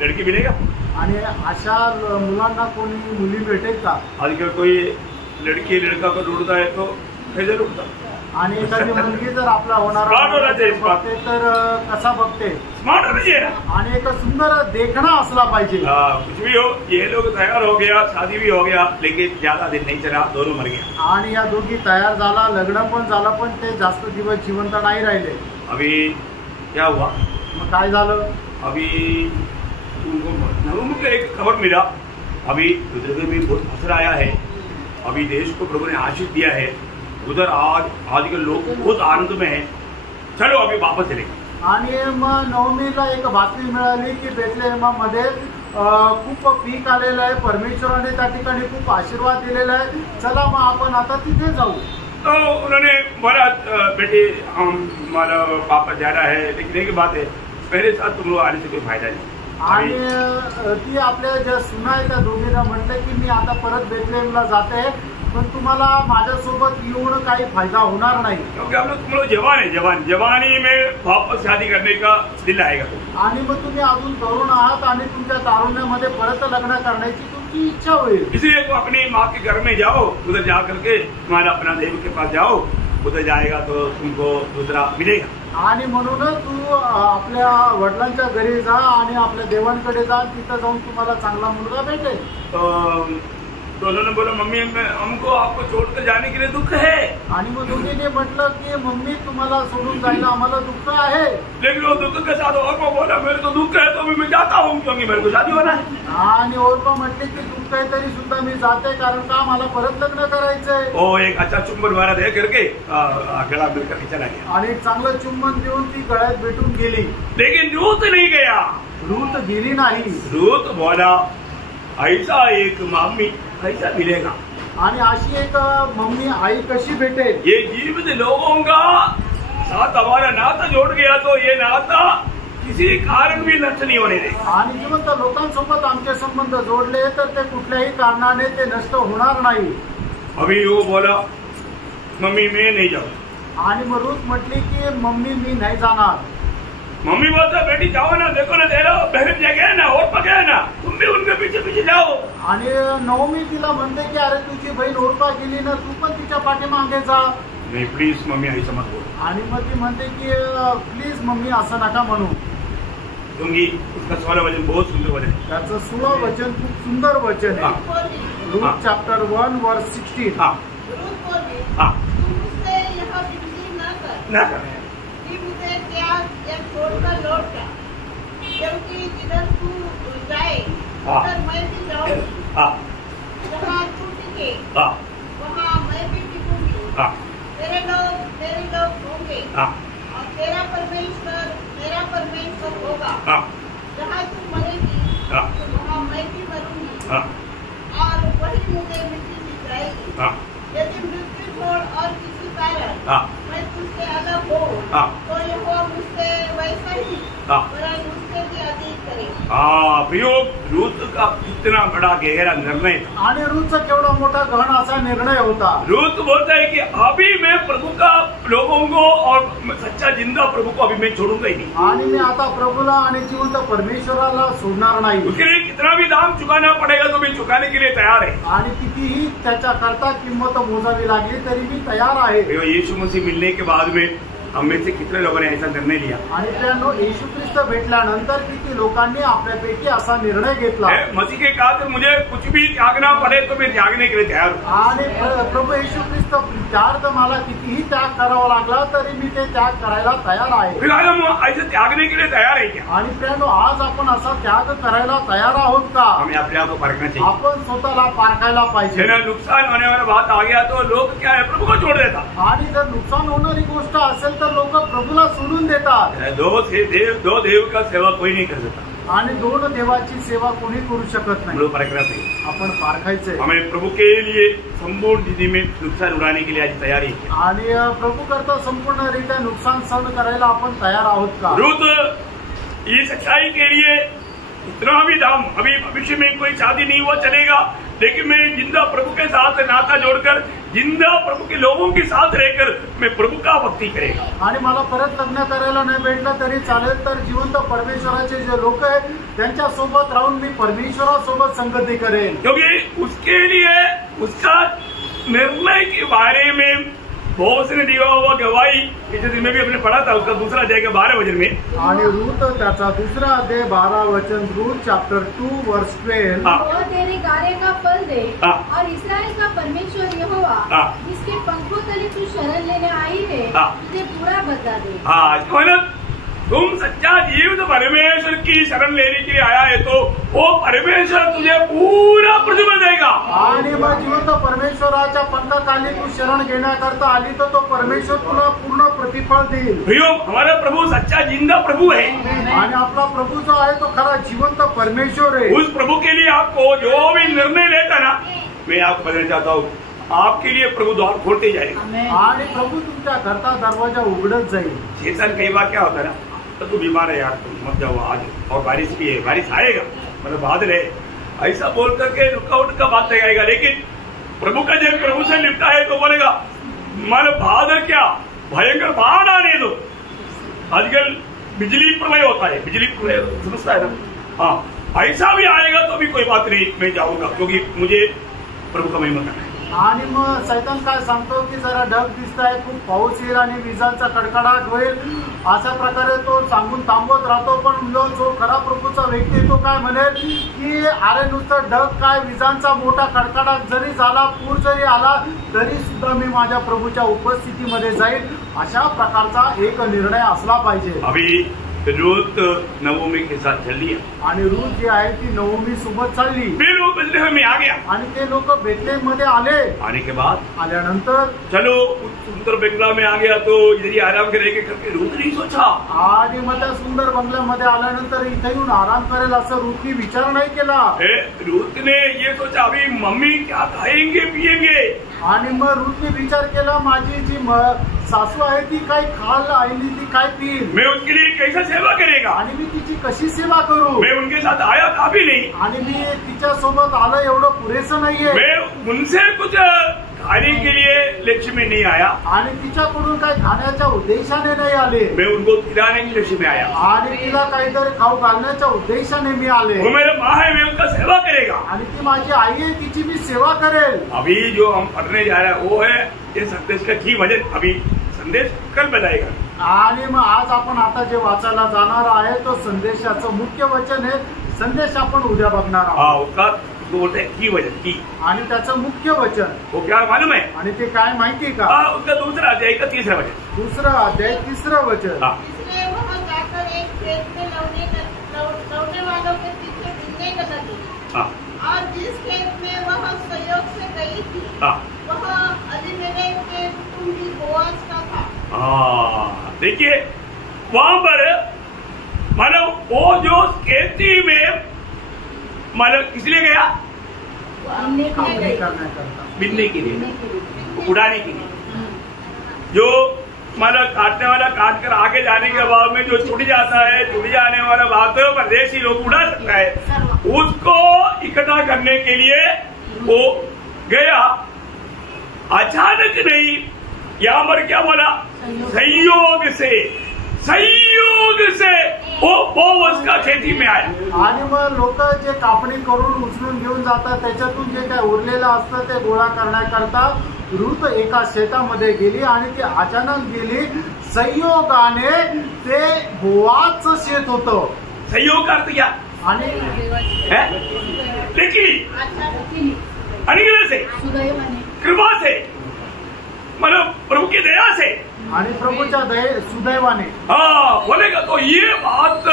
लड़की मिलेगा? आणि अशा मुलांना कोणी मुली भेटेल का? आजकल कोई लड़की लड़का को ढूंढता है तो कैसे ढूंढता? आणि एखादी मुलगी जर आपला होणारा बघते तर कसा बघते? स्मार्ट होना चाहिए. आणि एक सुंदर देखणा असला पाहिजे. कुछ भी हो, ये लोग तैयार हो गया, शादी भी हो गया, लेकिन ज्यादा दिन नहीं चला, दोनों मर गया. आणि या दोघी तयार झाला, लग्न पण झालं, पण ते जास्त दिवस जिवंत नाही राहिले. अभी क्या हुआ? मग काय झालं? अभी उनको एक खबर मिला. अभी दूसरे में भी बहुत असर आया है. अभी देश को प्रभु ने आशीष दिया है, उधर आज के लोग बहुत आनंद में है। चलो अभी वापस चलेंगे। आणि मग नवमीला एक बातमी मिळाली की बेथलेहमामध्ये खूप पीक आलेलं आहे, परमेश्वराने त्या ठिकाणी खूप आशीर्वाद दिलेला आहे, चला मग आपण आता तिथे जाऊ। तो उन्होंने बोला बेटी हमारा पापा जा रहा है, लेकिन एक बात है, मेरे साथ तुम लोग आने से कोई फायदा नहीं। आणि ती आपल्या ज्या सुना आहे त्या दोघींना म्हटलं की मी आता परत बेथलेहमला जाते, पण तुम्हाला माझ्यासोबत येऊन काही फायदा होणार नाही, क्योंकि हम लोग तुम लोग जवान है, जवानी में वापस शादी करने का दिल आएगा। आणि मग तुम्ही अजून तरुण आहात आणि तुमच्या तारुण्यामध्ये परत लग्न करण्याची तुमची इच्छा होईल, इसलिए तो अपनी माँ के घर में जाओ, उधर जा करके तुम्हारा अपना देव के पास जाओ, उधर जाएगा तो तुमको दूसरा मिलेगा। आणि म्हणूनच तू आपल्या वडिलांच्या घरी जा आणि आपल्या देवांकडे जा, तिथं जाऊन तुम्हाला चांगला मुलगा भेटेल। तो उन्होंने बोला मम्मी हमको आपको छोड़कर जाने के लिए दुख है। आणि मग दोघींनी म्हटलं की मम्मी तुम्हाला सोडून जायला आम्हाला दुःख आहे। लेकिन वो दुःख के साथ और बोला मेरे को दुःख है तो मैं जाता हूँ, क्योंकि मेरे को शादी होना है। आणि ओरपा म्हटले की दुःख आहे तरी सुद्धा मी जाते, कारण का मला परत लग्न करायचंय। वो एक अच्छा चुंबन वाला दे करके गला मिल करके चला गया आणि एक चांगलं चुंबन देऊन ती गळ्यात भेटून गेली। लेकिन रूत नहीं गया, रूत गेली नाही। रूत बोला ऐसा एक मम्मी ऐसा मिलेगा, आणि अशी एक मम्मी आई कशी भेटेल। ये जीवित लोगों का साथ हमारा नाता जोड़ गया तो ये नाता किसी कारण भी नष्ट नहीं होने देगा। आणि जिवंत लोकांसोबत आमचे संबंध जोडले तर ते कुठल्याही कारणाने ते नष्ट होणार नाही। अभी वो बोला मम्मी मैं नहीं जाऊँ। आणि मग रूत म्हटली की मम्मी मी नाही जाणार। मम्मी बोलता बेटी जाओ ना, देखो ना तेरा बहन जगह है ना और पके है ना, तुम भी उनके पीछे पीछे जाओ। आणि नवमी तिला म्हणते की अरे तुझी बहीण ओरपा गेली ना, तू पण तिच्या पाठीमागे जा। नहीं प्लीज मम्मी ऐसा मत बोलो। आणि मग ती म्हणते की प्लीज मम्मी असं नका म्हणू। दूंगी उसका 16 वचन बहुत सुंदर वचन है। त्याचं 16 वचन खूप सुंदर वचन आहे। रूथ चॅप्टर 1 वर्स 16। हाँ हाँ तुम मुझसे यहाँ विनती न कर कि मुझे त्याग या छोड़कर लौट जा, क्योंकि जिधर तू जाए उधर मैं भी जाऊंगी, जहाँ तू टिके वहाँ मैं भी टिकूंगी। तेरे लोग होंगे और तेरा परमेश्वर होगा। जहाँ तू मरेगी वहाँ मैं भी मरूंगी और वही मुझे मिट्टी दी जाएगी। यदि मृत्यु छोड़ और किसी कारण मैं तुझसे अलग हो तो यहोवा मुझसे वैसा ही वरन उससे भी अधिक करेगा। प्रयोग रूत का कितना बड़ा गहरा निर्णय था। आणि रूथचा केवढा मोठा गहन असा निर्णय होता। रूत बोलता है कि अभी मैं प्रभु का लोगों को और सच्चा जिंदा प्रभु को अभी मैं छोड़ूंगा ही नहीं। आणि मी आता प्रभूला आणि जिवंत परमेश्वराला सोडणार नाही। उसके लिए कितना भी दाम चुकाना पड़ेगा तो मैं चुकाने के लिए तैयार है। आणि कितीही त्याच्या करता किंमत मोजावी लागली तरी मी तयार आहे। यीशु मसीह मिलने के बाद में हम में से कितने लोगों ने ऐसा निर्णय लिया। आणि त्यानो येशू ख्रिस्त भेटल्यानंतर किती लोकांनी आपल्यापैकी असा निर्णय घेतला। मसीह के खातिर मुझे कुछ भी त्यागना पड़े तो मैं त्यागने के लिए तैयार हूँ। आणि प्रभू येशू ख्रिस्त त्याग मला कितीही त्याग करावा लागला तरी मी ते त्याग करायला तयार आहे। फिर हम ऐसे त्यागने के लिए तैयार है क्या? आणि त्यानो आज आपण असा त्याग करायला तयार आहोत का? हमें अपने आप को परखना चाहिए। आपण स्वतःला पारखायला पाहिजे। नुकसान होने वाला बात आ गया तो लोग क्या है प्रभु को छोड़ देता। आणि जर नुकसान होणारी गोष्ट असेल तर लोक प्रभूला सोडून देतात। दो देव का सेवा कोई नहीं कर सकता। आणि दोन देवाची सेवा कोणी करू शकत नाही। परखना चाहिए, आपण पारखायचंय। हमें प्रभु के लिए संपूर्ण जिंदगी में नुकसान उड़ाने के लिए आज तैयारी है। आणि प्रभु करता संपूर्णरित्या नुकसान सहन करायला आपण तयार आहोत का? रूत ये सच्चाई के लिए इतना भी दाम, अभी भविष्य में कोई शादी नहीं हुआ चलेगा, लेकिन मैं जिंदा प्रभु के साथ नाता जोड़कर जिंदा प्रभु के लोगों के साथ रहकर मैं प्रभु का भक्ति करेगा। आणि मला परत लग्न करायला नाही भेटलं तरी चालेल, तर जिवंत परमेश्वराचे जे लोक आहेत त्यांच्या सोबत राहून मी परमेश्वरासोबत संगती करेन। क्योंकि उसके लिए उसका निर्णय के बारे में बहुत ने दिया हुआ गवाही, में भी अपने पढ़ा था उसका दूसरा अध्याय का 12 वचन में। आणि रूत त्याचा दूसरा अध्याय 12 वचन, रूत चैप्टर 2 वर्स 12। वो तेरे कार्य का फल दे और इस्राएल का परमेश्वर यहोवा जिसके पंखों तले तू शरण लेने आई है तुझे पूरा बदला दे। तुम सच्चा जीवित परमेश्वर की शरण लेने के लिए आया है तो वो परमेश्वर तुझे पूरा प्रतिफल देगा। आणि मग जिवंत परमेश्वराच्या पंथाखाली तू शरण घेण्याकरता आली तर तो परमेश्वर तुला पूर्ण प्रतिफळ देईल. भाइयों, हमारा प्रभु सच्चा जिंदा प्रभु है आणि आपला प्रभू जो आहे तो खरा जिवंत परमेश्वर आहे. उस प्रभु के लिए आपको जो भी निर्णय लेता ना, मैं आपको बताना चाहता हूँ, आपके लिए प्रभु द्वार खोलते जाएगा. आणि प्रभू तुमच्या घरचा दरवाजा उघडत जाईल. शैतान कई बार क्या होता है ना, तो तू बीमार है यार, तुम मत जाओ आज, और बारिश भी है, बारिश आएगा, मतलब बादल है, ऐसा बोल करके रुकावट का बात लगाएगा. लेकिन प्रभु का जब प्रभु से निपटा है तो बोलेगा मतलब बादल क्या, भयंकर बाढ़ आने दो. आजकल बिजली प्रलय होता है, बिजली प्रलय समझता है ना, हाँ ऐसा भी आएगा तो भी कोई बात नहीं, मैं जाऊंगा क्योंकि मुझे प्रभू का महिमा करना है. आणि मग सैतान काय सांगतो की जरा ढग दिसत आहे, खूप पाऊस येईल आणि विजांचा कडकडाट होईल, अशा प्रकारे तो सांगून थांबवत राहतो. पण जो खरा प्रभूचा व्यक्ती तो काय म्हणेल की अरे नुसतं ढग काय, विजांचा मोठा कडकडाट जरी झाला, पूर जरी आला तरी सुद्धा मी माझ्या प्रभूच्या उपस्थितीमध्ये जाईल. अशा प्रकारचा एक निर्णय असला पाहिजे. अभी रूत नवमी के साथ चल रही है आणि रूत जी आहे ती नवमी सोबत चालली. फिर वो बेथलेहम में आ गया आणि ते लोक बेथलेहम मध्ये आले. आने के बाद आल्यानंतर चलो सुंदर बंगला में आ गया तो इधर ही आराम करेंगे करके रूत नहीं सोचा. आणि मग त्या सुंदर बंगल्यामध्ये आल्यानंतर इथे येऊन आराम करेल असं रूतनी विचार नाही केला. रूत ने ये सोचा अभी मम्मी क्या खाएंगे पिएंगे. आणि मग रूतने विचार केला माझी जी सासू आहे ती काय खाल आईली ती काय पिईल, मैं उसके लिए कैसा सेवा करेगा, आणि मी तिची कशी सेवा करू. मैं उनके साथ आया काफी नहीं, आणि मी तिच्या सोबत आलं एवढं पुरेसं नाहीये. मैं उनसे कुछ खाने के लिए लक्ष्य में नहीं आया, आणि तिच्याकडून काय खाण्याच्या उद्देशाने नाही आले, मैं उनको खिलाने के लक्ष्य में आया. आणि तिला काहीतरी खाऊ घालण्याच्या उद्देशाने मी आले. वो मेरा माँ है, मैं उनका सेवा करेगा. आणि ती माझी आई आहे, तिची मी सेवा करेल. अभी जो हम पढ़ने जा रहे हैं वो है ये संदेश का की वजन. अभी संदेश कल बताएगा. आणि मग आज आपण आता जे वाचायला जाणार आहे तो संदेशाचं मुख्य वचन आहे. संदेश आपण उद्या बघणार आहोत. हाँ, उसका तो बोलते हैं की वजन की, आणि त्याचं मुख्य वचन वो क्या मालूम है. आणि ते काय माहिती का. हाँ, उसका दूसरा अध्याय का तीसरा वचन. दुसरा अध्याय तिसरं वचन. हाँ, इसलिए वह जाकर एक खेत में लौटने वालों के पीछे ढूंढने का लगी. हाँ, और जिस खेत में वह संयोग से गई थी हाँ, वह अलीमेलेक के कुटुंबी बोआज का था. हाँ, देखिए वहां पर मतलब वो जो खेती में मतलब इसलिए गया कापणी करण्याकरता, बिनने के लिए, उड़ाने के लिए. जो मतलब काटने वाला काट कर आगे जाने के बाद में जो छुट जाता है, छुट जाने वाला बात परदेशी लोग उड़ा सकता है, उसको इकट्ठा करने के लिए वो गया. अचानक नहीं, यहाँ पर क्या बोला, संयोग से वो उसका खेती में आया. आणि मग लोक जे कापणी करून उचलून घेऊन जातात त्याच्यातून जे काय उरलेलं असतं ते गोळा करण्याकरता रूत एका शेतामध्ये गेली आणि ती अचानक गेली. संयोगाने ते बोआजचं शेत होतं. संयोग का अर्थ क्या आणि लेकिन अच्छा, अनुग्रह से, कृपा से, मतलब प्रभु की दया से, आणि प्रभूच्या सुदैवाने. हाँ बोलेगा तो ये बात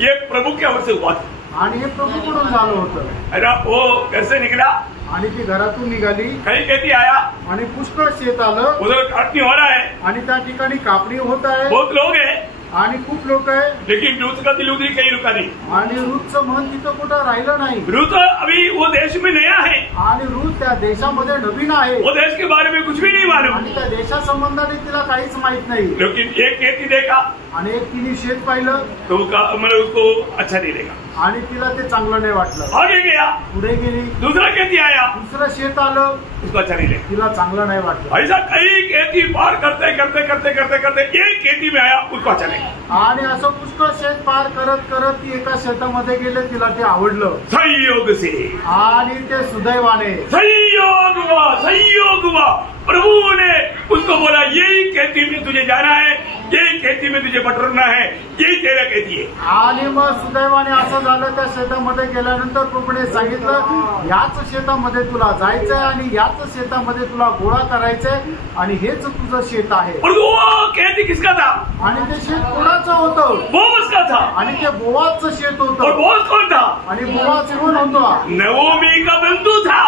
ये प्रभु के ओर से हुआ था. आणि हे प्रभूकडून झालं होतं. अरे वो कैसे निकला, आणि ती घरातून निघाली कहीं खेती आया, आणि पुष्कळ शेत आलं उधर काटनी हो रहा है, आणि त्या ठिकाणी कापणी होत आहे बहुत लोग हैं, आणि खूप लोक आहे. लेकिन रूत का दिल उधर कहीं रुका नहीं. आणि रूथचं मन तिथं कुठं राहिलं नाही. रूत अभी वो देश में नया है, आणि रूथ त्या देशामध्ये नवीन आहे वो देश के बारे में कुछ भी नहीं मालूम. आणि त्या देशासंबंधाने तिला काहीच माहित नाही. लेकिन एक खेती देखा आणि एक तिने शेत पाहिलं तो मतलब उसको अच्छा नहीं लगा. आणि तिला ते चांगलं नाही वाटलं. आगे गया, पुढे गेली, दूसरा खेती आया, दुसरं शेत आलं, उसको अच्छा नहीं लगा. तिला चांगलं नाही वाटलं. ऐसा कई खेती पार करते करते करते करते करते एक खेती में आया, उसको अच्छा लगा. आणि असं पुष्कळ शेत पार करत करत ती एका शेतामध्ये गेले, तिला ते आवडलं. संयोग से, आणि ते सुदैवाने, संयोग हुआ. प्रभु ने उसको बोला यही खेती में तुझे जाना है, यही खेती में तुझे बटरना है, यही तेरा खेती है. आणि मग सुदैवाने असं झालं. त्या शेतामध्ये गेल्यानंतर प्रभूने सांगितलं याच शेतामध्ये तुला जायचंय आणि याच शेतामध्ये तुला गोळा करायचंय आणि हेच तुझं शेत आहे. और वो खेती किसका था, आणि ते शेत कोणाचं होतं, बोअज का था. आणि ते बोआजचं शेत और होतं. बोअज कौन था, आणि बोआज कोण होता, नवोमी का बंधु था.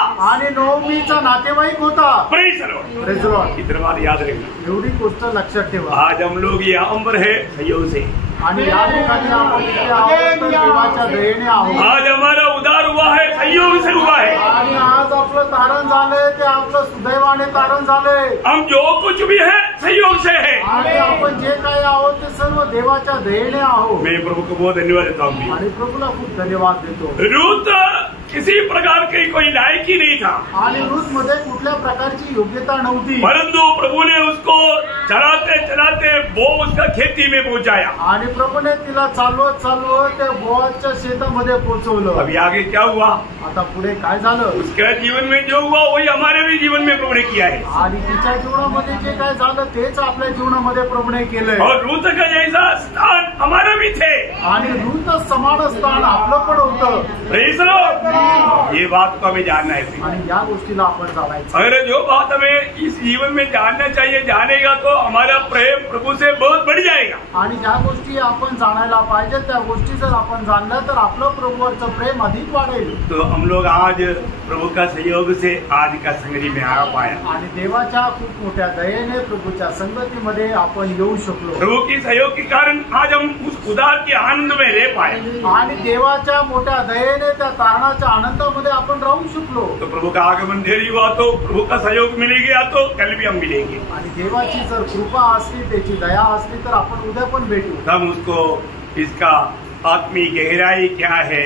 नातेवाईक होता. Praise the Lord. Praise the Lord. इतना बात याद रखना. एवढी गोष्ट लक्षात ठेवा. आज हम लोग यहाँ पर है सहयोग से. आणि या ठिकाणी आपण इथे आहोत तर देवाच्या दयेने आहोत. आज हमारा उद्धार हुआ है, सहयोग से हुआ है. आणि आज आपलं तारण झालंय ते आपलं सुदैवाने तारण झालंय. हम जो कुछ भी है सहयोग से है. आणि आपण जे काही आहोत ते सर्व देवाच्या दयेने आहोत. मैं प्रभु को बहुत धन्यवाद देता हूँ. आणि प्रभूला खूप धन्यवाद देतो. रूत किसी प्रकार की कोई लायक ही नहीं था. आणि रूत मध्ये कुठल्या प्रकारची योग्यता नव्हती. परंतु प्रभु ने उसको चलाते चलाते वो उसका खेती में पहुंचाया. आणि प्रभूने तिला चालवत चालवत त्या बोआजच्या शेतामध्ये पोहोचवलं. अभी आगे क्या हुआ? आता पुढे काय झालं? उसके जीवन में जो हुआ वही हमारे भी जीवन में प्रभु ने किया है. आणि तिच्या जीवनामध्ये जे काय झालं तेच आपल्या जीवनामध्ये प्रभूने केलंय. और रूत का जैसा स्थान हमारा भी थे. आणि रूत समान स्थान आपलं पण होतं. Praise the Lord. ये बात को हमें जानना है. आणि या गोष्टीला आपण जाणायचं. अगर जो बात हमें इस जीवन में जानना चाहिए जानेगा तो हमारा प्रेम प्रभु से बहुत बढ़ जाएगा. आणि ज्या गोष्टी आपण जाणायला पाहिजे त्या गोष्टी जर आपण जाणल्या तर आपलं प्रभूवरचं प्रेम अधिक वाढेल. तो हम लोग आज प्रभु का सहयोग से आज का संगति में आ पाया. आणि देवाच्या खूप मोठ्या दयेने प्रभूच्या संगतीमध्ये आपण येऊ शकलो. प्रभु की सहयोग के कारण आज हम उस उद्धार के आनंद में रह पाए. आणि देवाच्या मोठ्या दयेने त्या तारणाच्या आनंदामध्ये आपण राहू शकलो. तो प्रभु का आगमन देरी हुआ तो प्रभु का सहयोग मिल गया तो कल भी हम मिलेंगे. आणि देवाची जर कृपा असली त्याची दया असली तर आपण उद्या पण भेटू. हम उसको इसका आत्मीय गहराई क्या है,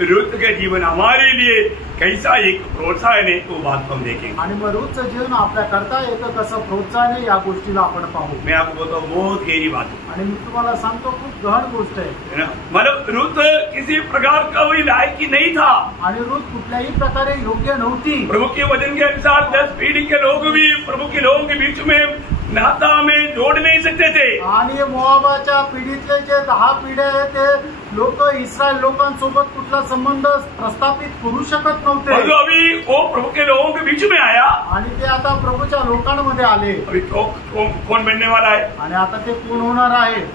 रूत का जीवन हमारे लिए कैसा एक प्रोत्साहन है वो बात को हम देखेंगे. आणि मग रोजचं जीवन आपल्या करता येतं कसं प्रोत्साहन आहे या गोष्टीला आपण पाहू. मैं आपको बोलता हूँ बहुत गहरी बात है. आणि मी तुम्हाला सांगतो खूप गहन गोष्ट आहे. मतलब रूत किसी प्रकार का वही लायक ही नहीं था. आणि रूत कुठल्याही प्रकारे योग्य नव्हती. प्रभु के वचन के अनुसार 10 पीढ़ी के लोग भी प्रभु के लोगों के बीच में नाता में जोड़ नहीं सकते थे. आणि मोआबाच्या पिढीतले जे 10 पिढ्या आहेत ते लोक इस्रायल लोकांसोबत कुठला संबंध प्रस्थापित करू शकत नव्हते. अभी वो प्रभु के लोगों के बीच में आया. आणि ते आता प्रभूच्या लोकांमध्ये आले. अभी कौन बनने वाला है? आणि आता ते कोण होणार आहे?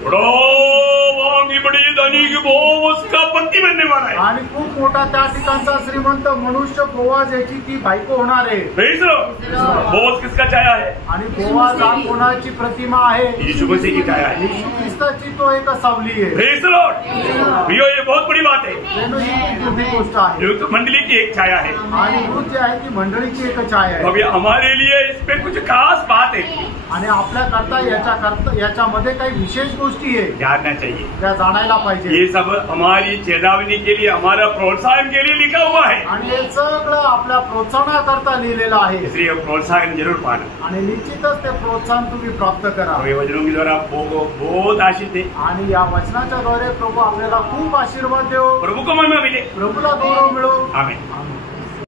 बड़ी धनी वो उसका पति बनने वाला है. आणि खूप मोठा त्या ठिकाणचा श्रीमंत मनुष्य बोआज याची ती बायको होणार आहे. बोआज किसका छाया है? आणि बोआज हा कोणाची प्रतिमा आहे? यीशु मसीह की छाया है. येशू ख्रिस्ताची तो एक सावली आहे. Praise the Lord. ये बहुत बड़ी बात है. मोठी गोष्ट आहे. रूत मंडली की एक छाया है. आणि रूत जी आहे ती मंडळीची एक छाया आहे. अभी हमारे लिए इसमें कुछ खास बात है. आणि आपल्या करता याच्यामध्ये काही विशेष गोष्टी आहे जानना चाहिए, त्या जाणायला पाहिजे. ये सब हमारी चेतावनी के लिए, हमारा प्रोत्साहन के लिए लिखा हुआ है. आणि हे सगळं आपल्या प्रोत्साहनाकरता लिहिलेलं आहे. इसलिए प्रोत्साहन जरूर पाना. आणि निश्चितच ते प्रोत्साहन तुम्ही प्राप्त करा. ये वचनों के द्वारा बहुत आशीष है. आणि या वचनाच्या द्वारे प्रभू आपल्याला खूप आशीर्वाद देव. प्रभु को महिमा मिले. प्रभूला गौरव मिळो. आमीन.